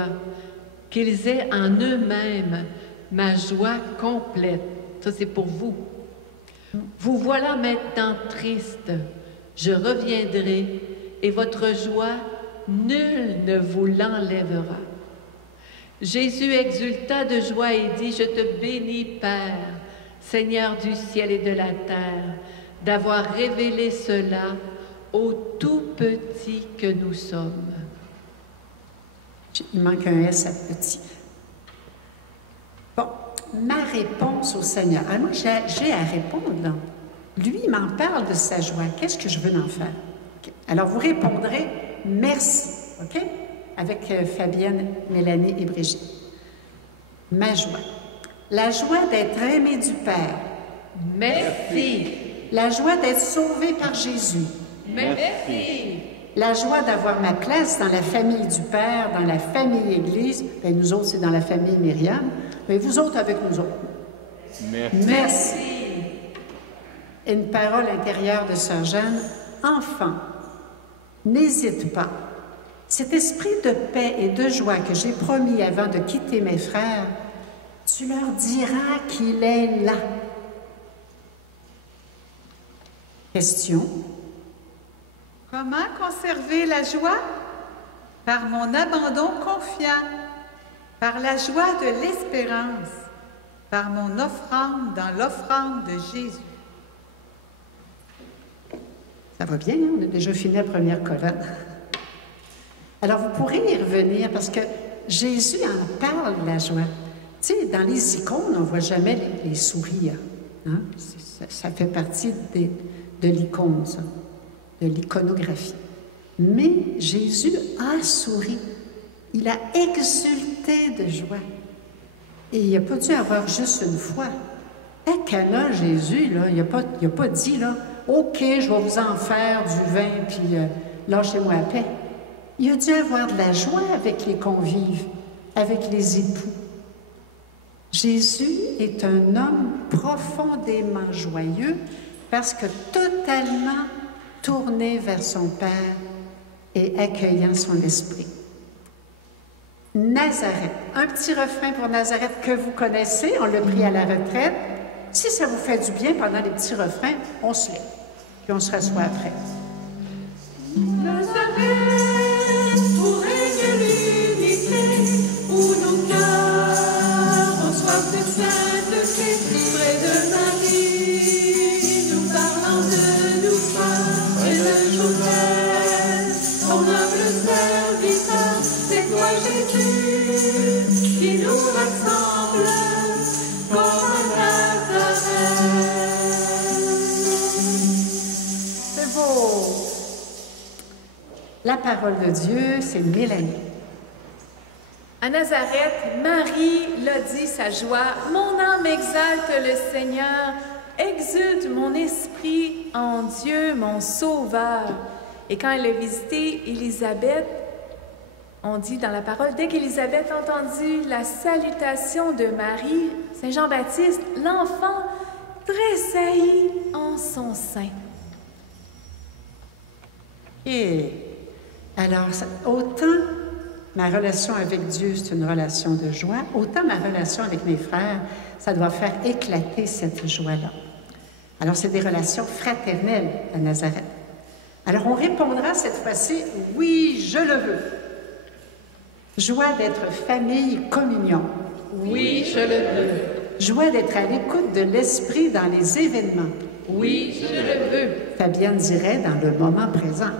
qu'ils aient en eux-mêmes ma joie complète. Ça, c'est pour vous. Vous voilà maintenant triste. Je reviendrai et votre joie, nul ne vous l'enlèvera. Jésus exulta de joie et dit, je te bénis, Père, Seigneur du ciel et de la terre, d'avoir révélé cela aux tout petits que nous sommes. Il manque un S à petit. Bon, ma réponse au Seigneur. Alors moi, j'ai à répondre, là. Lui, il m'en parle de sa joie. Qu'est-ce que je veux en faire? Okay. Alors, vous répondrez « merci », OK? Avec Fabienne, Mélanie et Brigitte. Ma joie. La joie d'être aimé du Père. Merci. La joie d'être sauvé par Jésus. Merci. La joie d'avoir ma place dans la famille du Père, dans la famille Église. Bien, nous autres, c'est dans la famille Myriam. Mais vous autres, avec nous autres. Merci. Une parole intérieure de Sœur Jeanne. Enfant, n'hésite pas. Cet esprit de paix et de joie que j'ai promis avant de quitter mes frères, tu leur diras qu'il est là. Question. Comment conserver la joie? Par mon abandon confiant, par la joie de l'espérance, par mon offrande dans l'offrande de Jésus. Ça va bien, hein? On a déjà fini la première colonne. Alors, vous pourrez y revenir parce que Jésus en parle de la joie. Tu sais, dans les icônes, on ne voit jamais les sourires. Hein? Ça fait partie de l'icône, ça, de l'iconographie. Mais Jésus a souri. Il a exulté de joie. Et il n'a pas dû avoir juste une fois. À Cana, Jésus, là, il n'a pas dit, là, « OK, je vais vous en faire du vin, puis lâchez-moi la paix. » Il a dû avoir de la joie avec les convives, avec les époux. Jésus est un homme profondément joyeux parce que totalement tourné vers son Père et accueillant son esprit. Nazareth. Un petit refrain pour Nazareth que vous connaissez, on l'a pris à la retraite. Si ça vous fait du bien pendant les petits refrains, on se lève, puis on se rassoit après. Nazareth, où règne l'unité, où nos cœurs ont soif de sainteté, près de Marie, nous parlons de nous faire, et de Joseph, ton humble serviteur, c'est toi Jésus, qui nous rassemble, comme Nazareth. C'est beau! La parole de Dieu, c'est Mélanie. À Nazareth, Marie l'a dit sa joie. Mon âme exalte le Seigneur, exulte mon esprit en Dieu, mon Sauveur. Et quand elle a visité Élisabeth, on dit dans la parole, dès qu'Élisabeth a entendu la salutation de Marie, Saint Jean-Baptiste, l'enfant tressaillit en son sein. Et alors, autant ma relation avec Dieu, c'est une relation de joie, autant ma relation avec mes frères, ça doit faire éclater cette joie-là. Alors, c'est des relations fraternelles à Nazareth. Alors, on répondra cette fois-ci, oui, je le veux. Joie d'être famille, communion. Oui, je le veux. Joie d'être à l'écoute de l'esprit dans les événements. Oui, je le veux. Fabienne dirait dans le moment présent.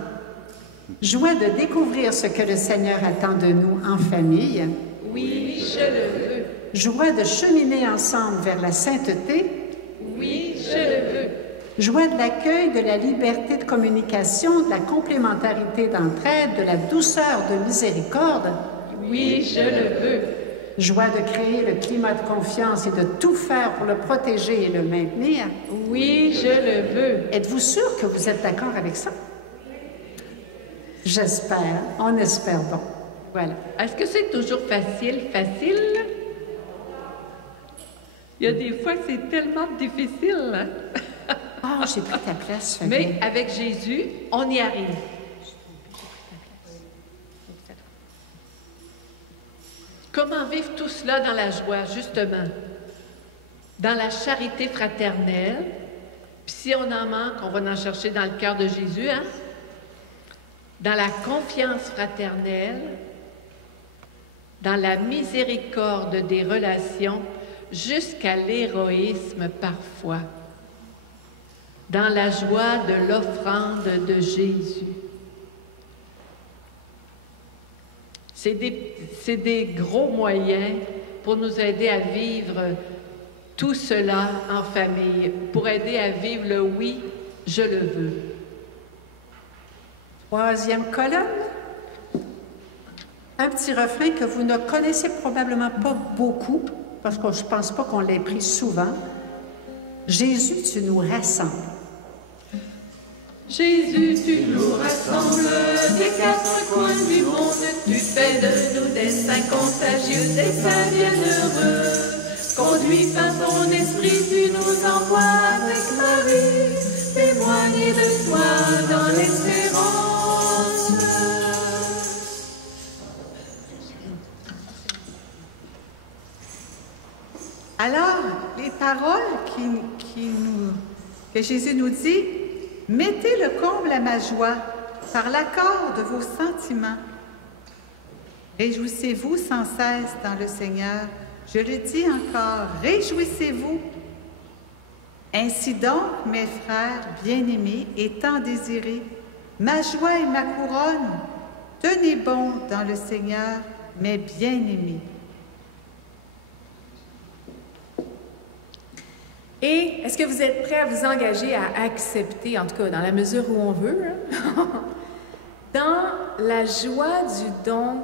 Joie de découvrir ce que le Seigneur attend de nous en famille. Oui, je le veux. Joie de cheminer ensemble vers la sainteté. Oui, je le veux. Joie de l'accueil, de la liberté de communication, de la complémentarité d'entraide, de la douceur de miséricorde. Oui, je le veux. Joie de créer le climat de confiance et de tout faire pour le protéger et le maintenir. Oui, je le veux. Êtes-vous sûr que vous êtes d'accord avec ça? J'espère. On espère bon. Voilà. Est-ce que c'est toujours facile? Il y a des fois que c'est tellement difficile. Hein? Ah, j'ai pris ta place, Fabienne. Mais avec Jésus, on y arrive. Comment vivre tout cela dans la joie, justement? Dans la charité fraternelle. Puis si on en manque, on va en chercher dans le cœur de Jésus, hein? Dans la confiance fraternelle, dans la miséricorde des relations, jusqu'à l'héroïsme parfois, dans la joie de l'offrande de Jésus. C'est des gros moyens pour nous aider à vivre tout cela en famille, pour aider à vivre le oui, je le veux. Troisième colonne. Un petit refrain que vous ne connaissez probablement pas beaucoup, parce que je ne pense pas qu'on l'ait pris souvent. Jésus, tu nous rassembles. Jésus, tu nous rassembles des quatre coins du monde. Tu fais de nous des saints contagieux, des saints bienheureux. Conduit par ton esprit, tu nous envoies avec Marie, témoigner de toi dans l'espérance. Alors, les paroles que Jésus nous dit, mettez le comble à ma joie par l'accord de vos sentiments. Réjouissez-vous sans cesse dans le Seigneur. Je le dis encore, réjouissez-vous. Ainsi donc, mes frères bien-aimés et tant désirés, ma joie et ma couronne, tenez bon dans le Seigneur, mes bien-aimés. Et est-ce que vous êtes prêts à vous engager à accepter, en tout cas dans la mesure où on veut, hein, dans la joie du don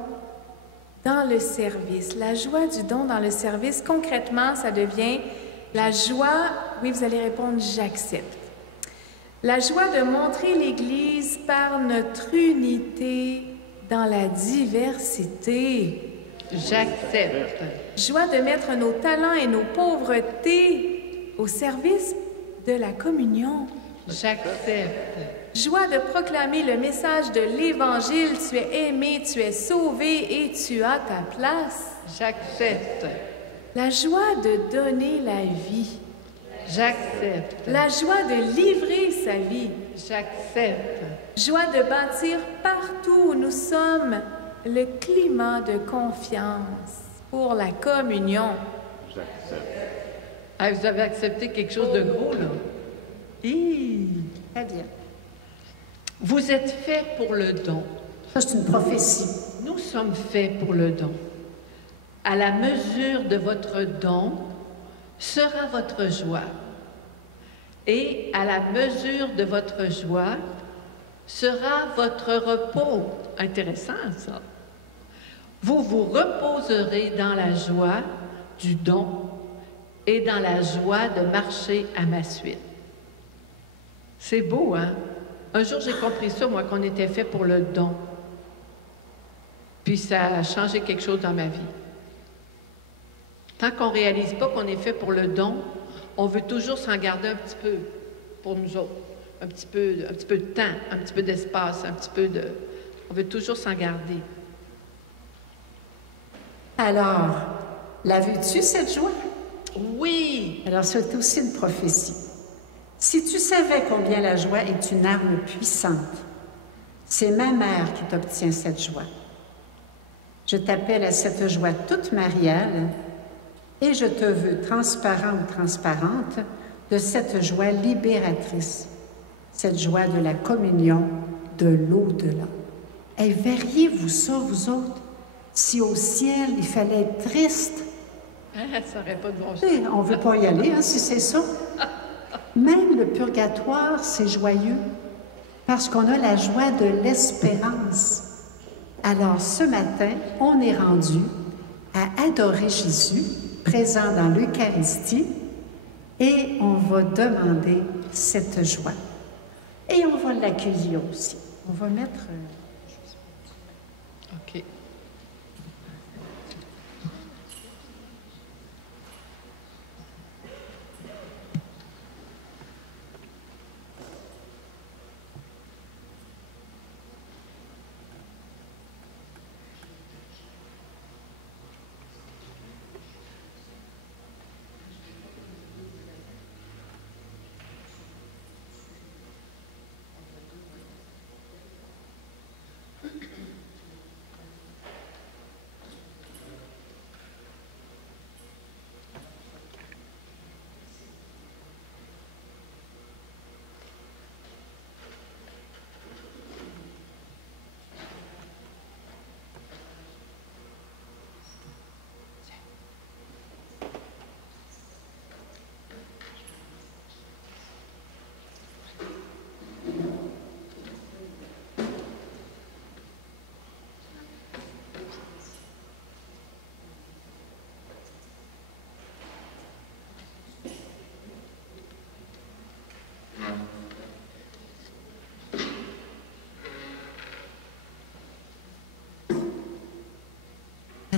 dans le service? La joie du don dans le service, concrètement, ça devient la joie, oui, vous allez répondre, j'accepte. La joie de montrer l'Église par notre unité dans la diversité. J'accepte. Joie de mettre nos talents et nos pauvretés au service de la communion. J'accepte. Joie de proclamer le message de l'Évangile. Tu es aimé, tu es sauvé et tu as ta place. J'accepte. La joie de donner la vie. J'accepte. La joie de livrer sa vie. J'accepte. Joie de bâtir partout où nous sommes le climat de confiance pour la communion. Ah, vous avez accepté quelque chose de gros, là. Hi. Très bien. Vous êtes faits pour le don. Ça, c'est une prophétie. Nous sommes faits pour le don. À la mesure de votre don sera votre joie. Et à la mesure de votre joie sera votre repos. Intéressant, ça. Vous vous reposerez dans la joie du don et dans la joie de marcher à ma suite. C'est beau, hein? Un jour, j'ai compris ça, moi, qu'on était fait pour le don. Puis ça a changé quelque chose dans ma vie. Tant qu'on ne réalise pas qu'on est fait pour le don, on veut toujours s'en garder un petit peu pour nous autres. Un petit peu de temps, un petit peu d'espace, on veut toujours s'en garder. Alors, la veux-tu, cette joie? Oui! Alors, c'est aussi une prophétie. Si tu savais combien la joie est une arme puissante, c'est ma mère qui t'obtient cette joie. Je t'appelle à cette joie toute mariale et je te veux transparent ou transparente de cette joie libératrice, cette joie de la communion, de l'au-delà. Et verriez-vous ça, vous autres, si au ciel, il fallait être triste? Ça n'aurait pas de bon sens. On ne veut pas y aller, hein, si c'est ça. Même le purgatoire, c'est joyeux, parce qu'on a la joie de l'espérance. Alors, ce matin, on est rendu à adorer Jésus, présent dans l'Eucharistie, et on va demander cette joie. Et on va l'accueillir aussi. On va mettre... OK.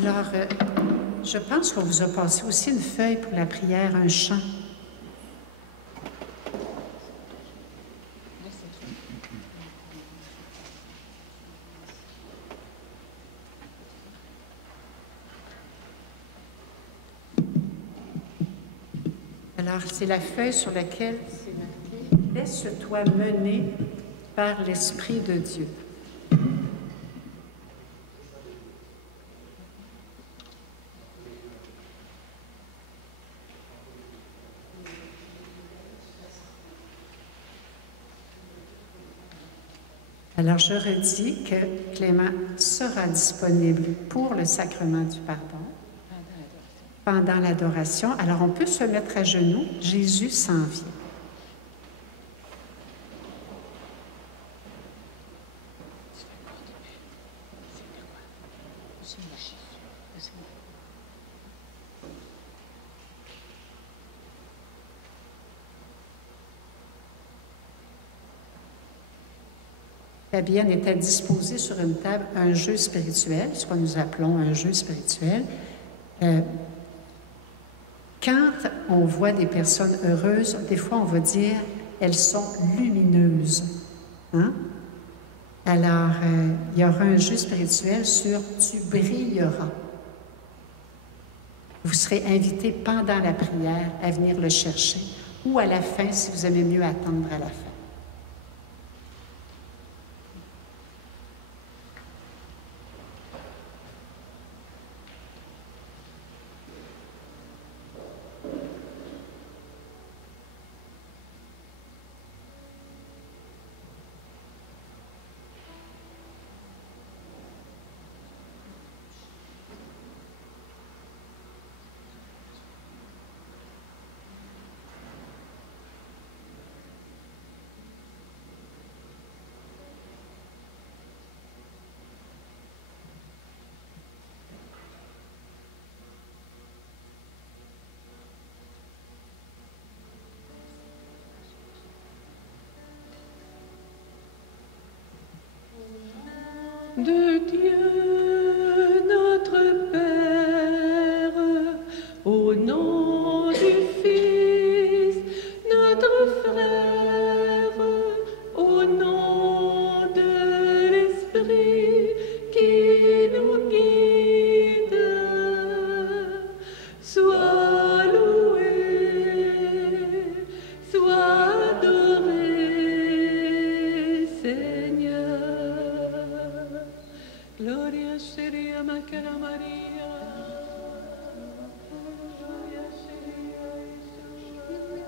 Alors, je pense qu'on vous a passé aussi une feuille pour la prière, un chant. Alors, c'est la feuille sur laquelle c'est marqué « Laisse-toi mener par l'Esprit de Dieu ». Alors, je redis que Clément sera disponible pour le sacrement du pardon pendant l'adoration. Alors, on peut se mettre à genoux. Jésus s'en vient. Fabienne est à disposer sur une table un jeu spirituel, ce que nous appelons un jeu spirituel. Quand on voit des personnes heureuses, des fois on va dire elles sont lumineuses. Hein? Alors, il y aura un jeu spirituel sur « Tu brilleras ». Vous serez invité pendant la prière à venir le chercher ou à la fin si vous aimez mieux attendre à la fin. De Dieu notre Père, au nom du Fils, notre frère, au nom de l'Esprit qui nous guide, sois loué, sois adoré, Seigneur. Gloria Sharia Makara Maria. Gloria Sharia Gloria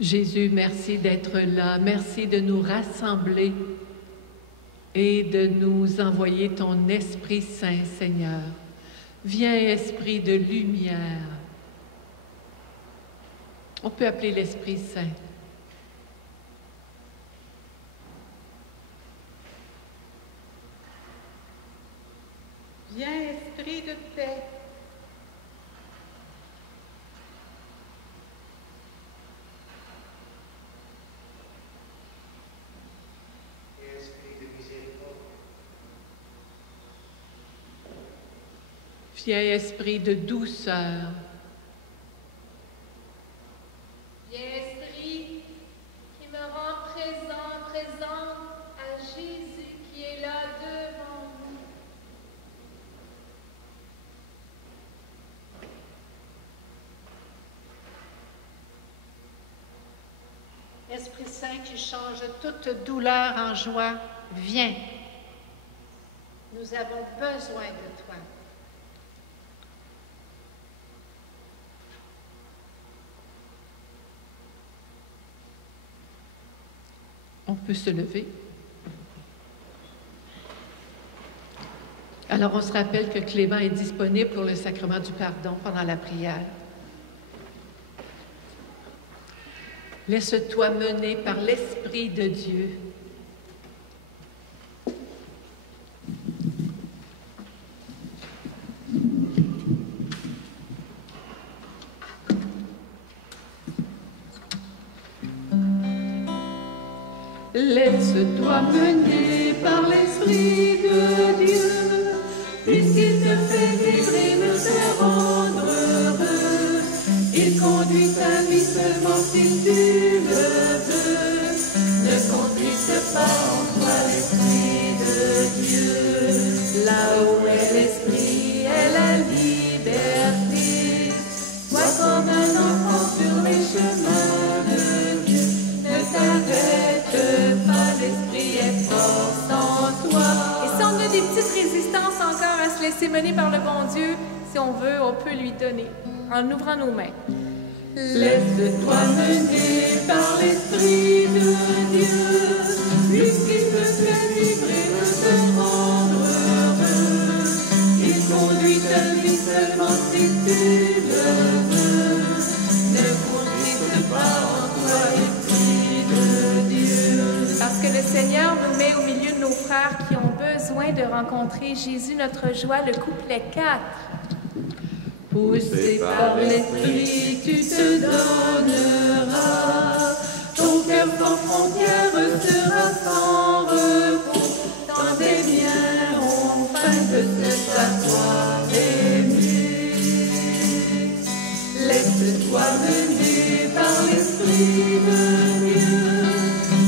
Jésus, merci d'être là, merci de nous rassembler et de nous envoyer ton Esprit Saint, Seigneur. Viens, Esprit de lumière. On peut appeler l'Esprit Saint. Viens, Esprit de paix. Viens, Esprit de douceur. Viens, Esprit, qui me rend présent à Jésus qui est là devant nous. Saint qui change toute douleur en joie, viens. Nous avons besoin de toi. On peut se lever. Alors, on se rappelle que Clément est disponible pour le sacrement du pardon pendant la prière. Laisse-toi mener par l'Esprit de Dieu. Laisse-toi mener par l'Esprit de Dieu, puisqu'il te fait vivre et veut te rendre heureux. Il conduit ta vie seulement si tu le veux. Ne conduise pas en toi l'Esprit de Dieu. Là où est l'Esprit est la liberté. Sois comme un enfant sur les chemins de Dieu. Ne t'arrête pas, l'Esprit est force en toi. Et si on a des petites résistances encore à se laisser mener par le bon Dieu, si on veut, on peut lui donner en ouvrant nos mains. Laisse-toi mener par l'Esprit de Dieu, puisqu'il te fait vivre et veut te rendre heureux. Il conduit ta vie seulement si tu le veux. Ne conduise pas en toi l'Esprit de Dieu. Parce que le Seigneur nous met au milieu de nos frères qui ont besoin de rencontrer Jésus, notre joie, le couplet 4. Poussé par l'Esprit, tu te donneras. Ton cœur sans frontières sera sans repos. Tant des biens ont faim de se savoir aimer. Laisse-toi mener par l'Esprit de Dieu,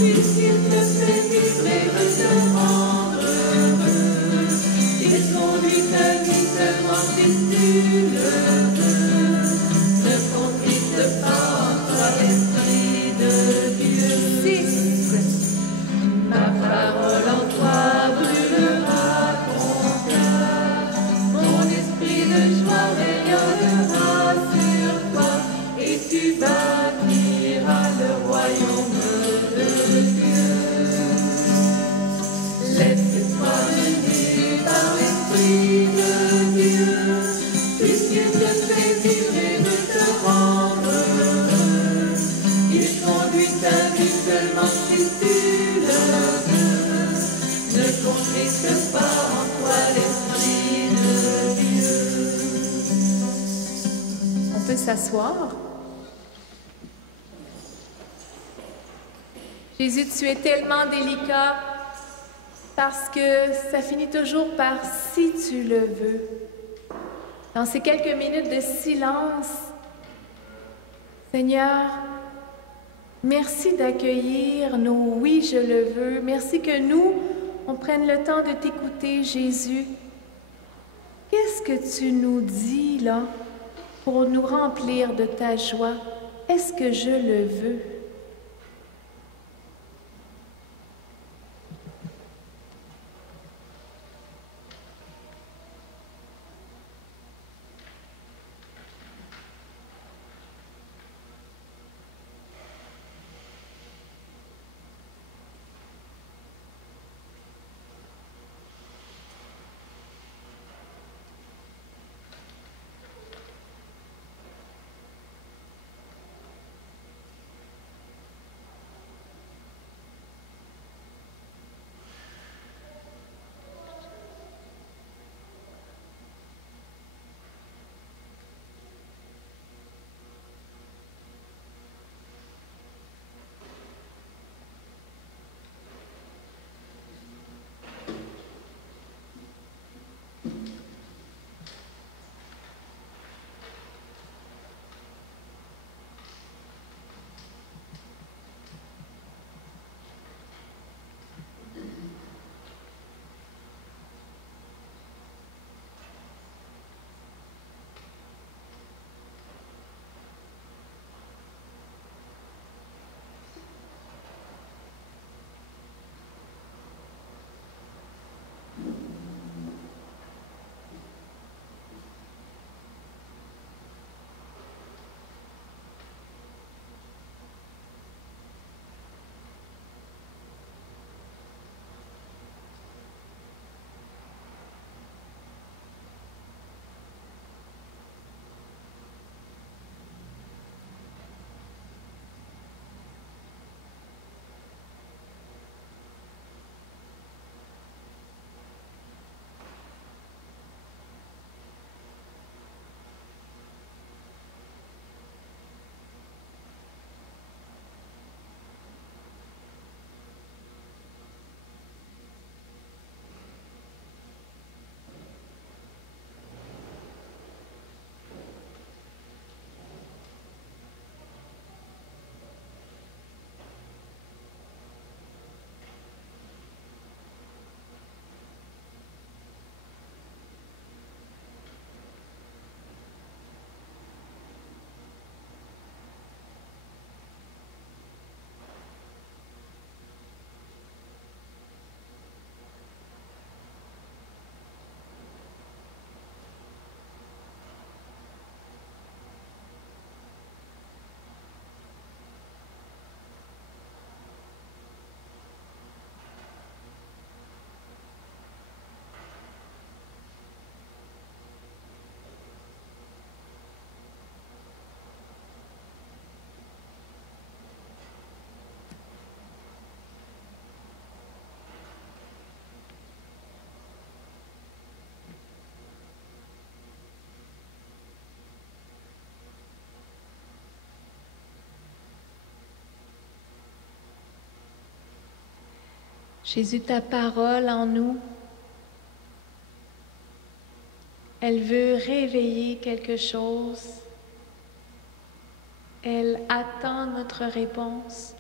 puisqu'il te fait vivre et veut te rendre heureux. Il conduit ta vie seulement si tu le veux. Ne conduise pas en toi l'Esprit de Dieu. 6. Ma parole en toi brûlera ton cœur. Mon esprit de joie rayonnera sur toi. Et tu bâtiras le royaume de Dieu. Laisse-toi mener par l'Esprit de Dieu, puisqu'il te fait vivre et veut te rendre heureux. Il conduit ta vie seulement si tu le veux. Ne contriste pas en toi l'Esprit de Dieu. On peut s'asseoir. Jésus, tu es tellement délicat parce que ça finit toujours par « si tu le veux ». Dans ces quelques minutes de silence, Seigneur, merci d'accueillir nos « oui, je le veux ». Merci que nous, on prenne le temps de t'écouter, Jésus. Qu'est-ce que tu nous dis, là, pour nous remplir de ta joie? Est-ce que je le veux? Jésus, ta parole en nous, elle veut réveiller quelque chose. Elle attend notre réponse.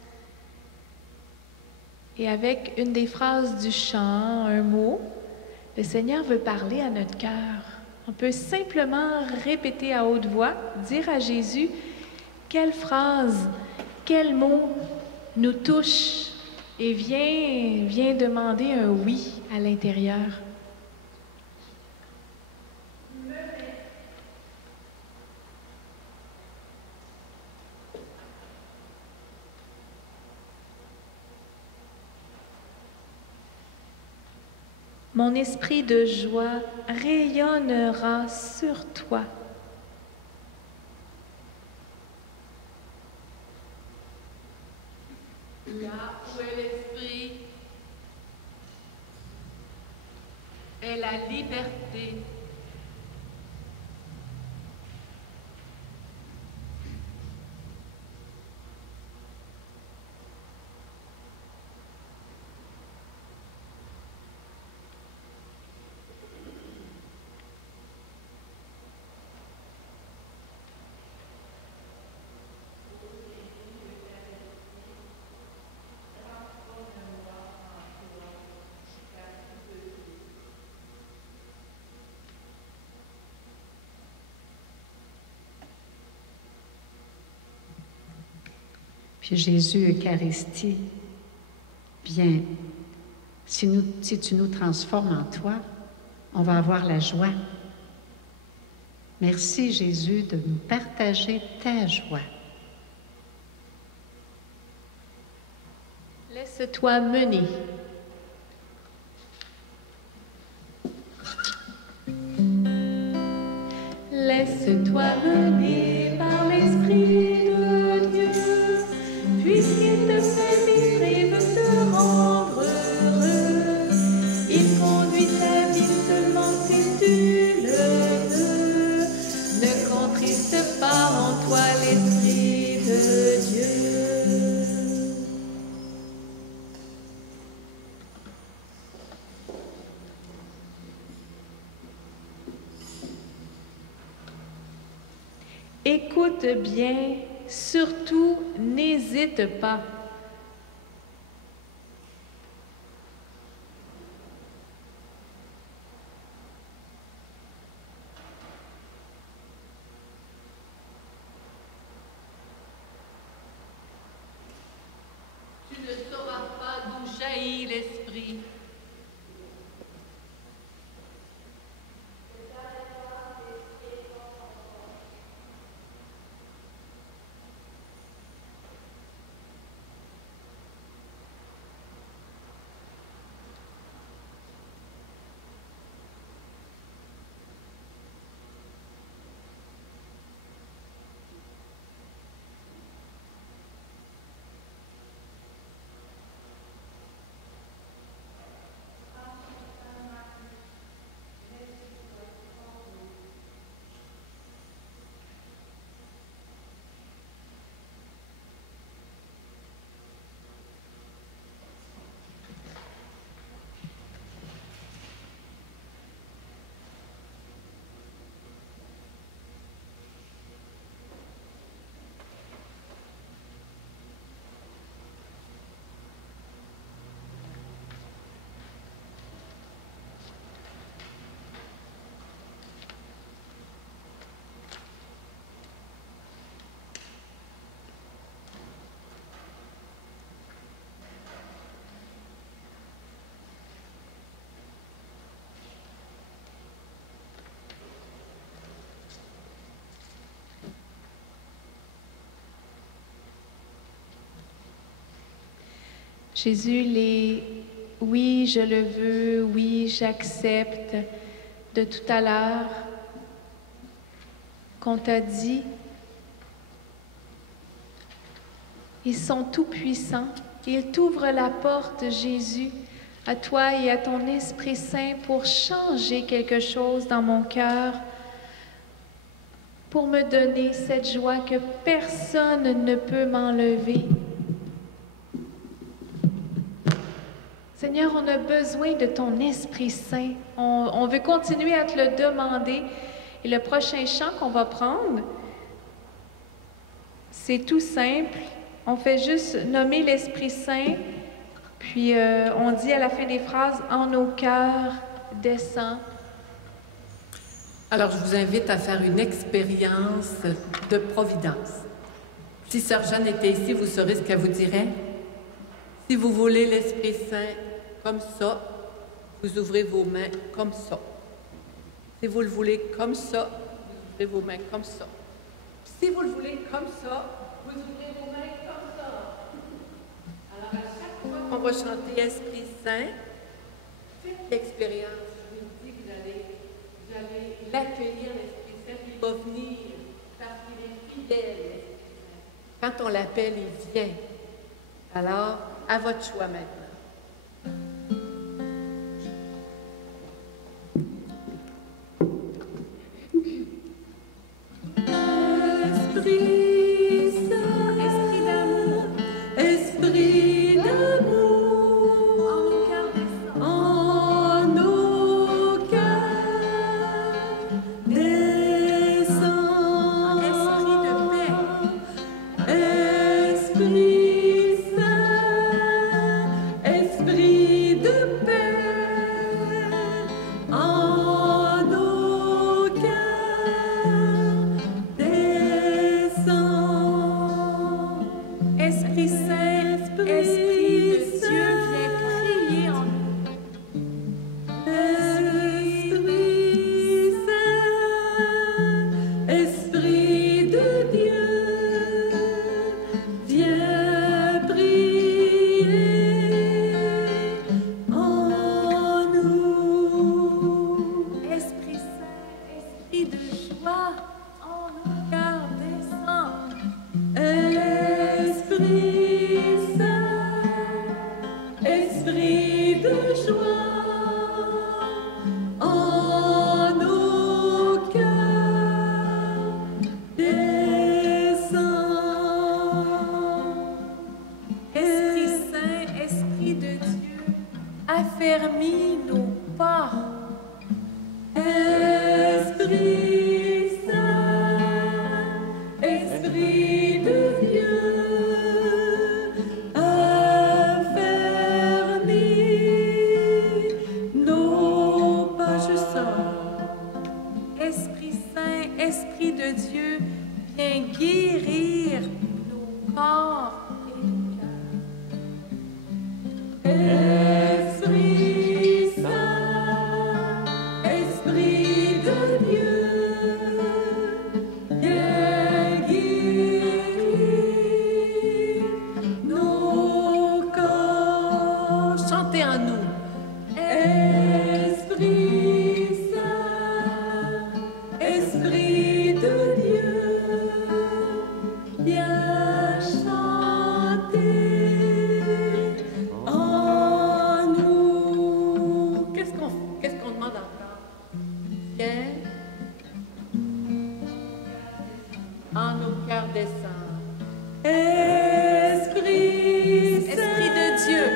Et avec une des phrases du chant, un mot, le Seigneur veut parler à notre cœur. On peut simplement répéter à haute voix, dire à Jésus quelle phrase, quel mot nous touche et vient demander un oui à l'intérieur. Mon esprit de joie rayonnera sur toi. Là où est l'esprit est la liberté. Puis Jésus, Eucharistie, bien, si tu nous transformes en toi, on va avoir la joie. Merci Jésus de nous partager ta joie. Laisse-toi mener. Laisse-toi mener par l'Esprit de Dieu, puisqu'il te fait vivre et veut te rendre heureux. Il conduit ta vie seulement si tu le veux. Ne contriste pas en toi l'Esprit de Dieu. Écoute bien, surtout n'hésite pas. Tu ne sauras pas d'où jaillit l'esprit. Jésus, les oui, je le veux, oui, j'accepte de tout à l'heure qu'on t'a dit, ils sont tout puissants. Ils t'ouvrent la porte, Jésus, à toi et à ton Esprit Saint pour changer quelque chose dans mon cœur, pour me donner cette joie que personne ne peut m'enlever. Seigneur, Seigneur, on a besoin de ton Esprit Saint. On veut continuer à te le demander. Et le prochain chant qu'on va prendre, c'est tout simple. On fait juste nommer l'Esprit Saint, puis on dit à la fin des phrases « En nos cœurs, descend ». Alors, je vous invite à faire une expérience de providence. Si Sœur Jeanne était ici, vous saurez ce qu'elle vous dirait. Si vous voulez l'Esprit Saint comme ça, vous ouvrez vos mains comme ça. Si vous le voulez comme ça, vous ouvrez vos mains comme ça. Si vous le voulez comme ça, vous ouvrez vos mains comme ça. Alors, à chaque fois qu'on va chanter Esprit Saint, faites l'expérience. Je vous dis, vous allez l'accueillir, l'Esprit Saint, il va venir parce qu'il est fidèle. Quand on l'appelle, il vient. Alors, à votre choix maintenant. Esprit Saint, Esprit d'amour, Esprit d'amour, en nos cœurs, descend. Esprit de paix, Esprit Saint, Esprit de paix, en nos cœurs, descend. Esprit Saint, Esprit de Dieu, viens prier en nous. Esprit Saint, Esprit de Dieu, viens prier en nous. Esprit Saint, Esprit de joie, en nos cœurs descend. Esprit Saint, Esprit de joie, en nos cœurs descend. Esprit Saint, Esprit de Dieu, affermis nos pas. Esprit Saint, Esprit de Dieu, affermis nos pas. Je sors. Esprit Saint, Esprit de Dieu, viens guérir nos corps et nos cœurs. Esprit Saint, Esprit de Dieu, viens guérir nos corps. Chantez en nous. Esprit Saint, Esprit de Dieu, viens chanter en nous. Qu'est-ce qu'on demande encore? Viens en nos cœurs descend. Esprit Saint, Esprit de Dieu,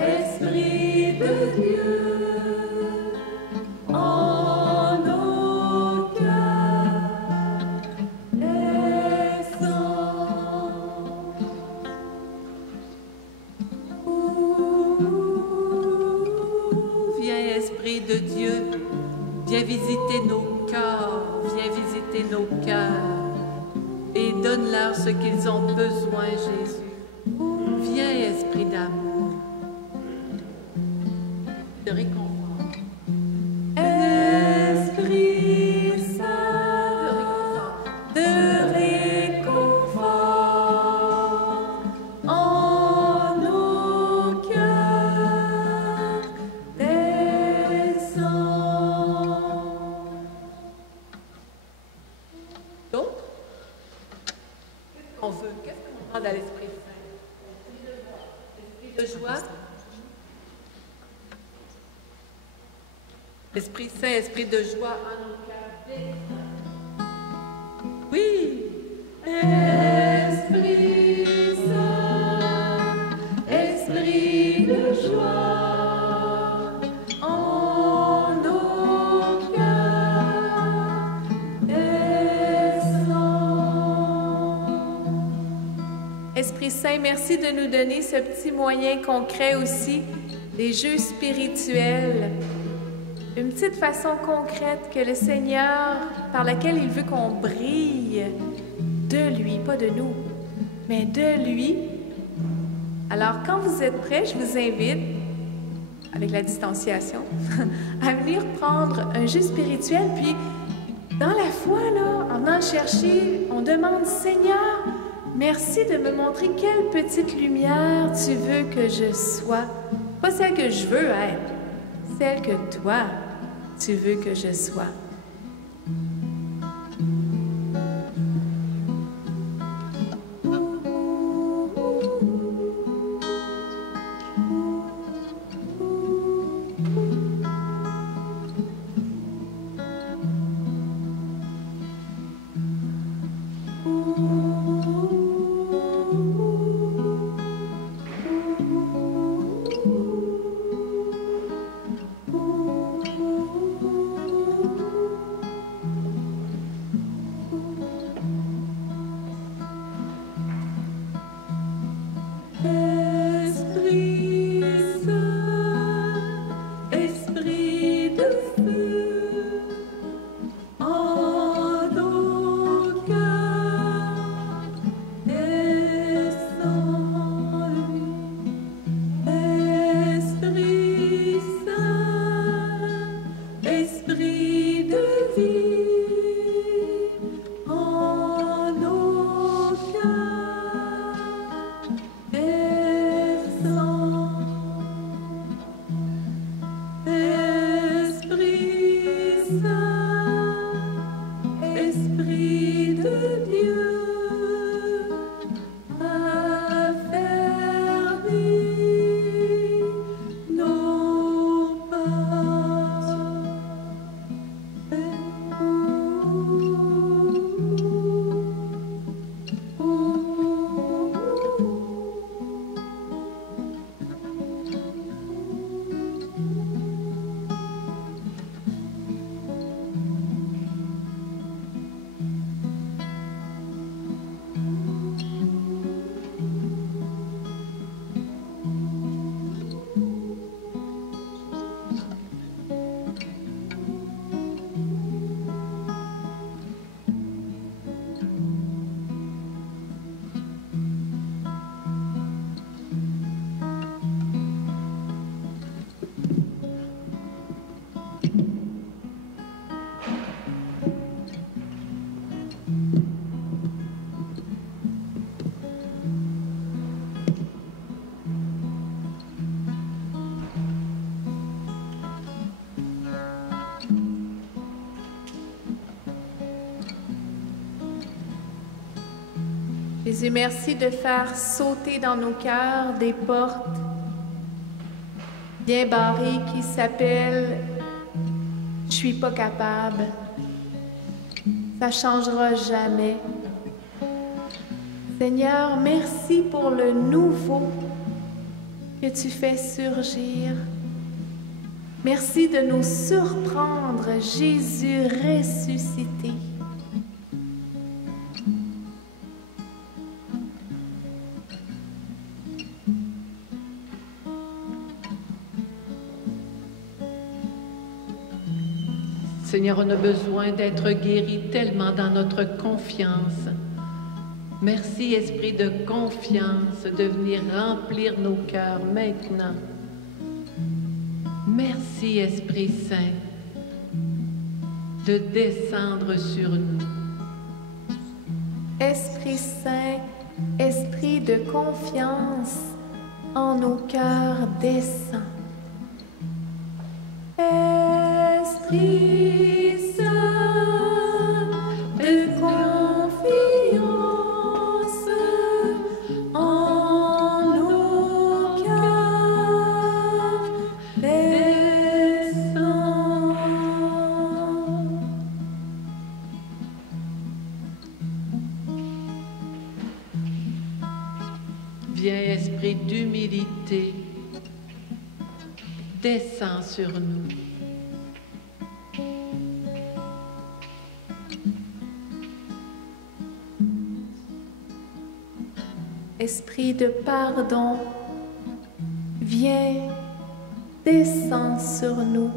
Esprit de Dieu, en nos cœurs descend. Viens, Esprit de Dieu, viens visiter nos corps, viens visiter nos cœurs et donne-leur ce qu'ils ont besoin, Jésus. Viens, Esprit d'amour, de réconfort. Esprit Saint, de réconfort, en nos cœurs descend. D'autres? Qu'est-ce qu'on veut? Qu'est-ce qu'on demande à l'Esprit Saint? Esprit de joie? Esprit Saint, Esprit de joie en nos cœurs. Oui. Esprit Saint, Esprit de joie. Saint, merci de nous donner ce petit moyen concret aussi, des jeux spirituels. Une petite façon concrète que le Seigneur, par laquelle il veut qu'on brille de lui, pas de nous, mais de lui. Alors, quand vous êtes prêts, je vous invite, avec la distanciation, à venir prendre un jeu spirituel, puis dans la foi, là, en allant chercher, on demande, Seigneur, merci de me montrer quelle petite lumière tu veux que je sois. Pas celle que je veux être, celle que toi, tu veux que je sois. Jésus, merci de faire sauter dans nos cœurs des portes bien barrées qui s'appellent « Je suis pas capable ». Ça changera jamais. Seigneur, merci pour le nouveau que tu fais surgir. Merci de nous surprendre, Jésus ressuscité. Seigneur, on a besoin d'être guéri tellement dans notre confiance. Merci, Esprit de confiance, de venir remplir nos cœurs maintenant. Merci, Esprit Saint, de descendre sur nous. Esprit Saint, Esprit de confiance en nos cœurs descend. Esprit Saint de confiance en nos cœurs descend. Viens, Esprit d'humilité, descends sur nous. Esprit de pardon, viens, descends sur nous.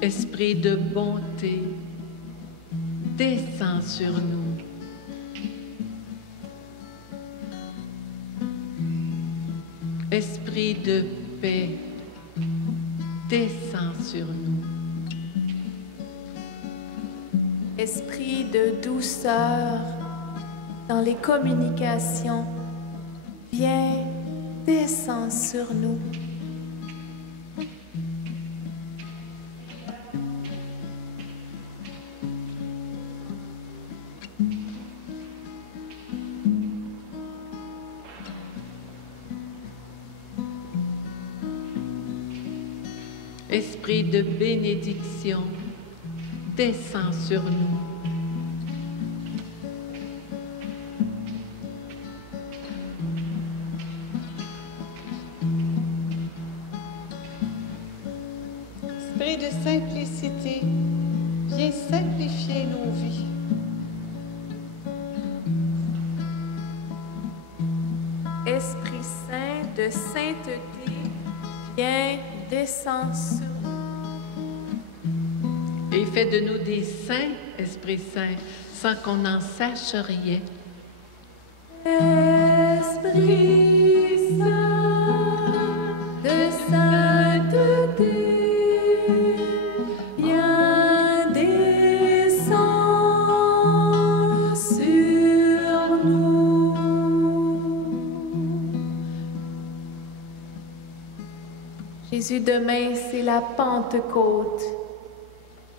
Esprit de bonté, descends sur nous. Esprit de paix, descends sur nous. Esprit de douceur dans les communications, viens, descends sur nous. Esprit de bénédiction, descends sur nous. Esprit de simplicité, viens simplifier nos vies. Esprit Saint de sainteté, viens, descends sur nous. Et fais de nous des saints, Esprit Saint, sans qu'on en sache rien. Esprit Saint de sainteté, viens, descends sur nous. Jésus, demain, c'est la Pentecôte.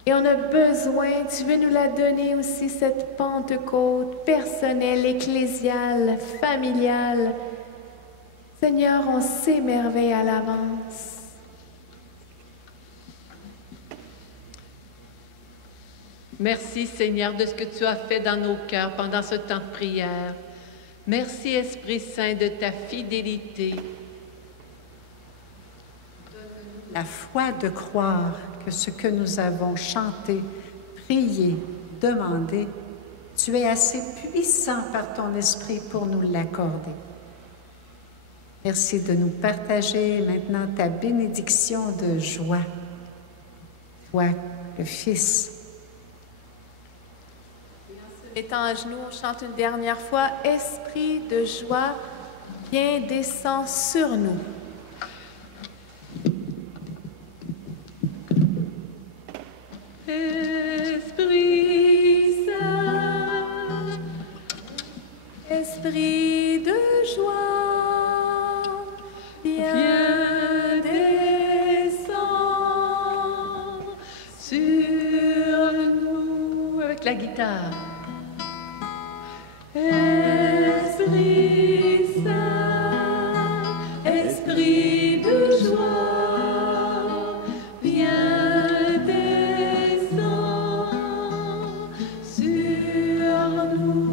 Et on a besoin, tu veux nous la donner aussi, cette Pentecôte personnelle, ecclésiale, familiale. Seigneur, on s'émerveille à l'avance. Merci, Seigneur, de ce que tu as fait dans nos cœurs pendant ce temps de prière. Merci, Esprit Saint, de ta fidélité. La foi de croire que ce que nous avons chanté, prié, demandé, tu es assez puissant par ton esprit pour nous l'accorder. Merci de nous partager maintenant ta bénédiction de joie. Toi, le Fils. Étant à genoux, on chante une dernière fois. Esprit de joie, viens, descends sur nous. Esprit Saint, Esprit de joie, viens, descends sur nous. Avec la guitare. Esprit Saint, Esprit de joie, viens, descends sur nous.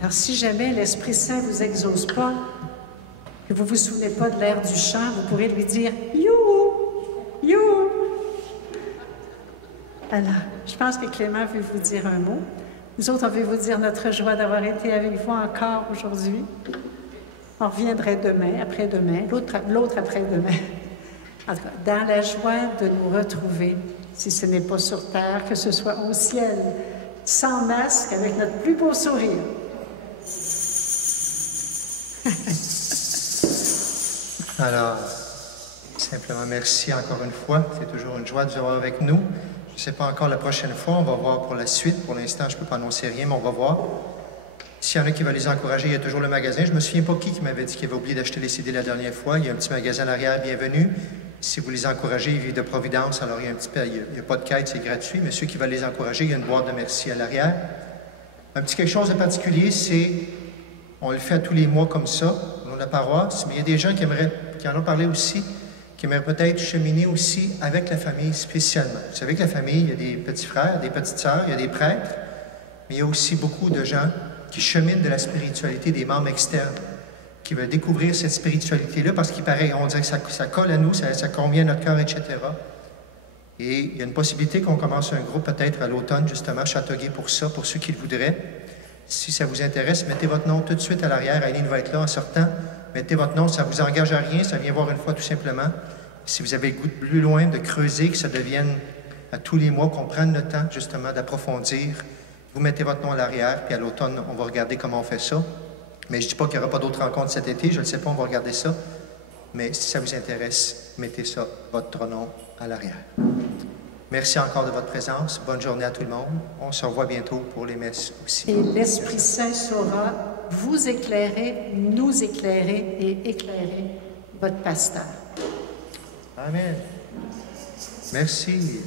Alors, si jamais l'Esprit Saint ne vous exauce pas, que vous ne vous souvenez pas de l'air du chant, vous pourrez lui dire « You! You! » Alors, je pense que Clément veut vous dire un mot. Nous autres, on veut vous dire notre joie d'avoir été avec vous encore aujourd'hui. On reviendrait demain, après-demain, l'autre après-demain. En tout cas, dans la joie de nous retrouver, si ce n'est pas sur terre, que ce soit au ciel, sans masque, avec notre plus beau sourire. Alors, simplement merci encore une fois. C'est toujours une joie de vous avoir avec nous. Je ne sais pas encore la prochaine fois, on va voir pour la suite. Pour l'instant, je ne peux pas annoncer rien, mais on va voir. S'il y en a qui veulent les encourager, il y a toujours le magasin. Je ne me souviens pas qui m'avait dit qu'il avait oublié d'acheter les CD la dernière fois. Il y a un petit magasin à l'arrière, bienvenue. Si vous les encouragez, ils vivent de Providence, alors il y a un petit peu, il n'y a pas de quête, c'est gratuit. Mais ceux qui veulent les encourager, il y a une boîte de merci à l'arrière. Un petit quelque chose de particulier, c'est, on le fait à tous les mois comme ça, dans la paroisse, mais il y a des gens qui en ont parlé aussi, qui aimeraient peut-être cheminer aussi avec la famille spécialement. Vous savez que la famille, il y a des petits frères, des petites sœurs, il y a des prêtres, mais il y a aussi beaucoup de gens qui cheminent de la spiritualité des membres externes, qui veulent découvrir cette spiritualité-là, parce qu'il paraît, on dirait que ça colle à nous, ça convient à notre cœur, etc. Et il y a une possibilité qu'on commence un groupe peut-être à l'automne, justement, à Châteauguay pour ça, pour ceux qui le voudraient. Si ça vous intéresse, mettez votre nom tout de suite à l'arrière. Aileen va être là en sortant. Mettez votre nom, ça ne vous engage à rien, ça vient voir une fois tout simplement. Si vous avez le goût de plus loin, de creuser, que ça devienne à tous les mois, qu'on prenne le temps justement d'approfondir, vous mettez votre nom à l'arrière, puis à l'automne, on va regarder comment on fait ça. Mais je ne dis pas qu'il n'y aura pas d'autres rencontres cet été, je ne le sais pas, on va regarder ça. Mais si ça vous intéresse, mettez ça, votre nom, à l'arrière. Merci encore de votre présence. Bonne journée à tout le monde. On se revoit bientôt pour les messes aussi. Et l'Esprit Saint saura vous éclairer, nous éclairer et éclairer votre pasteur. Amen. Merci.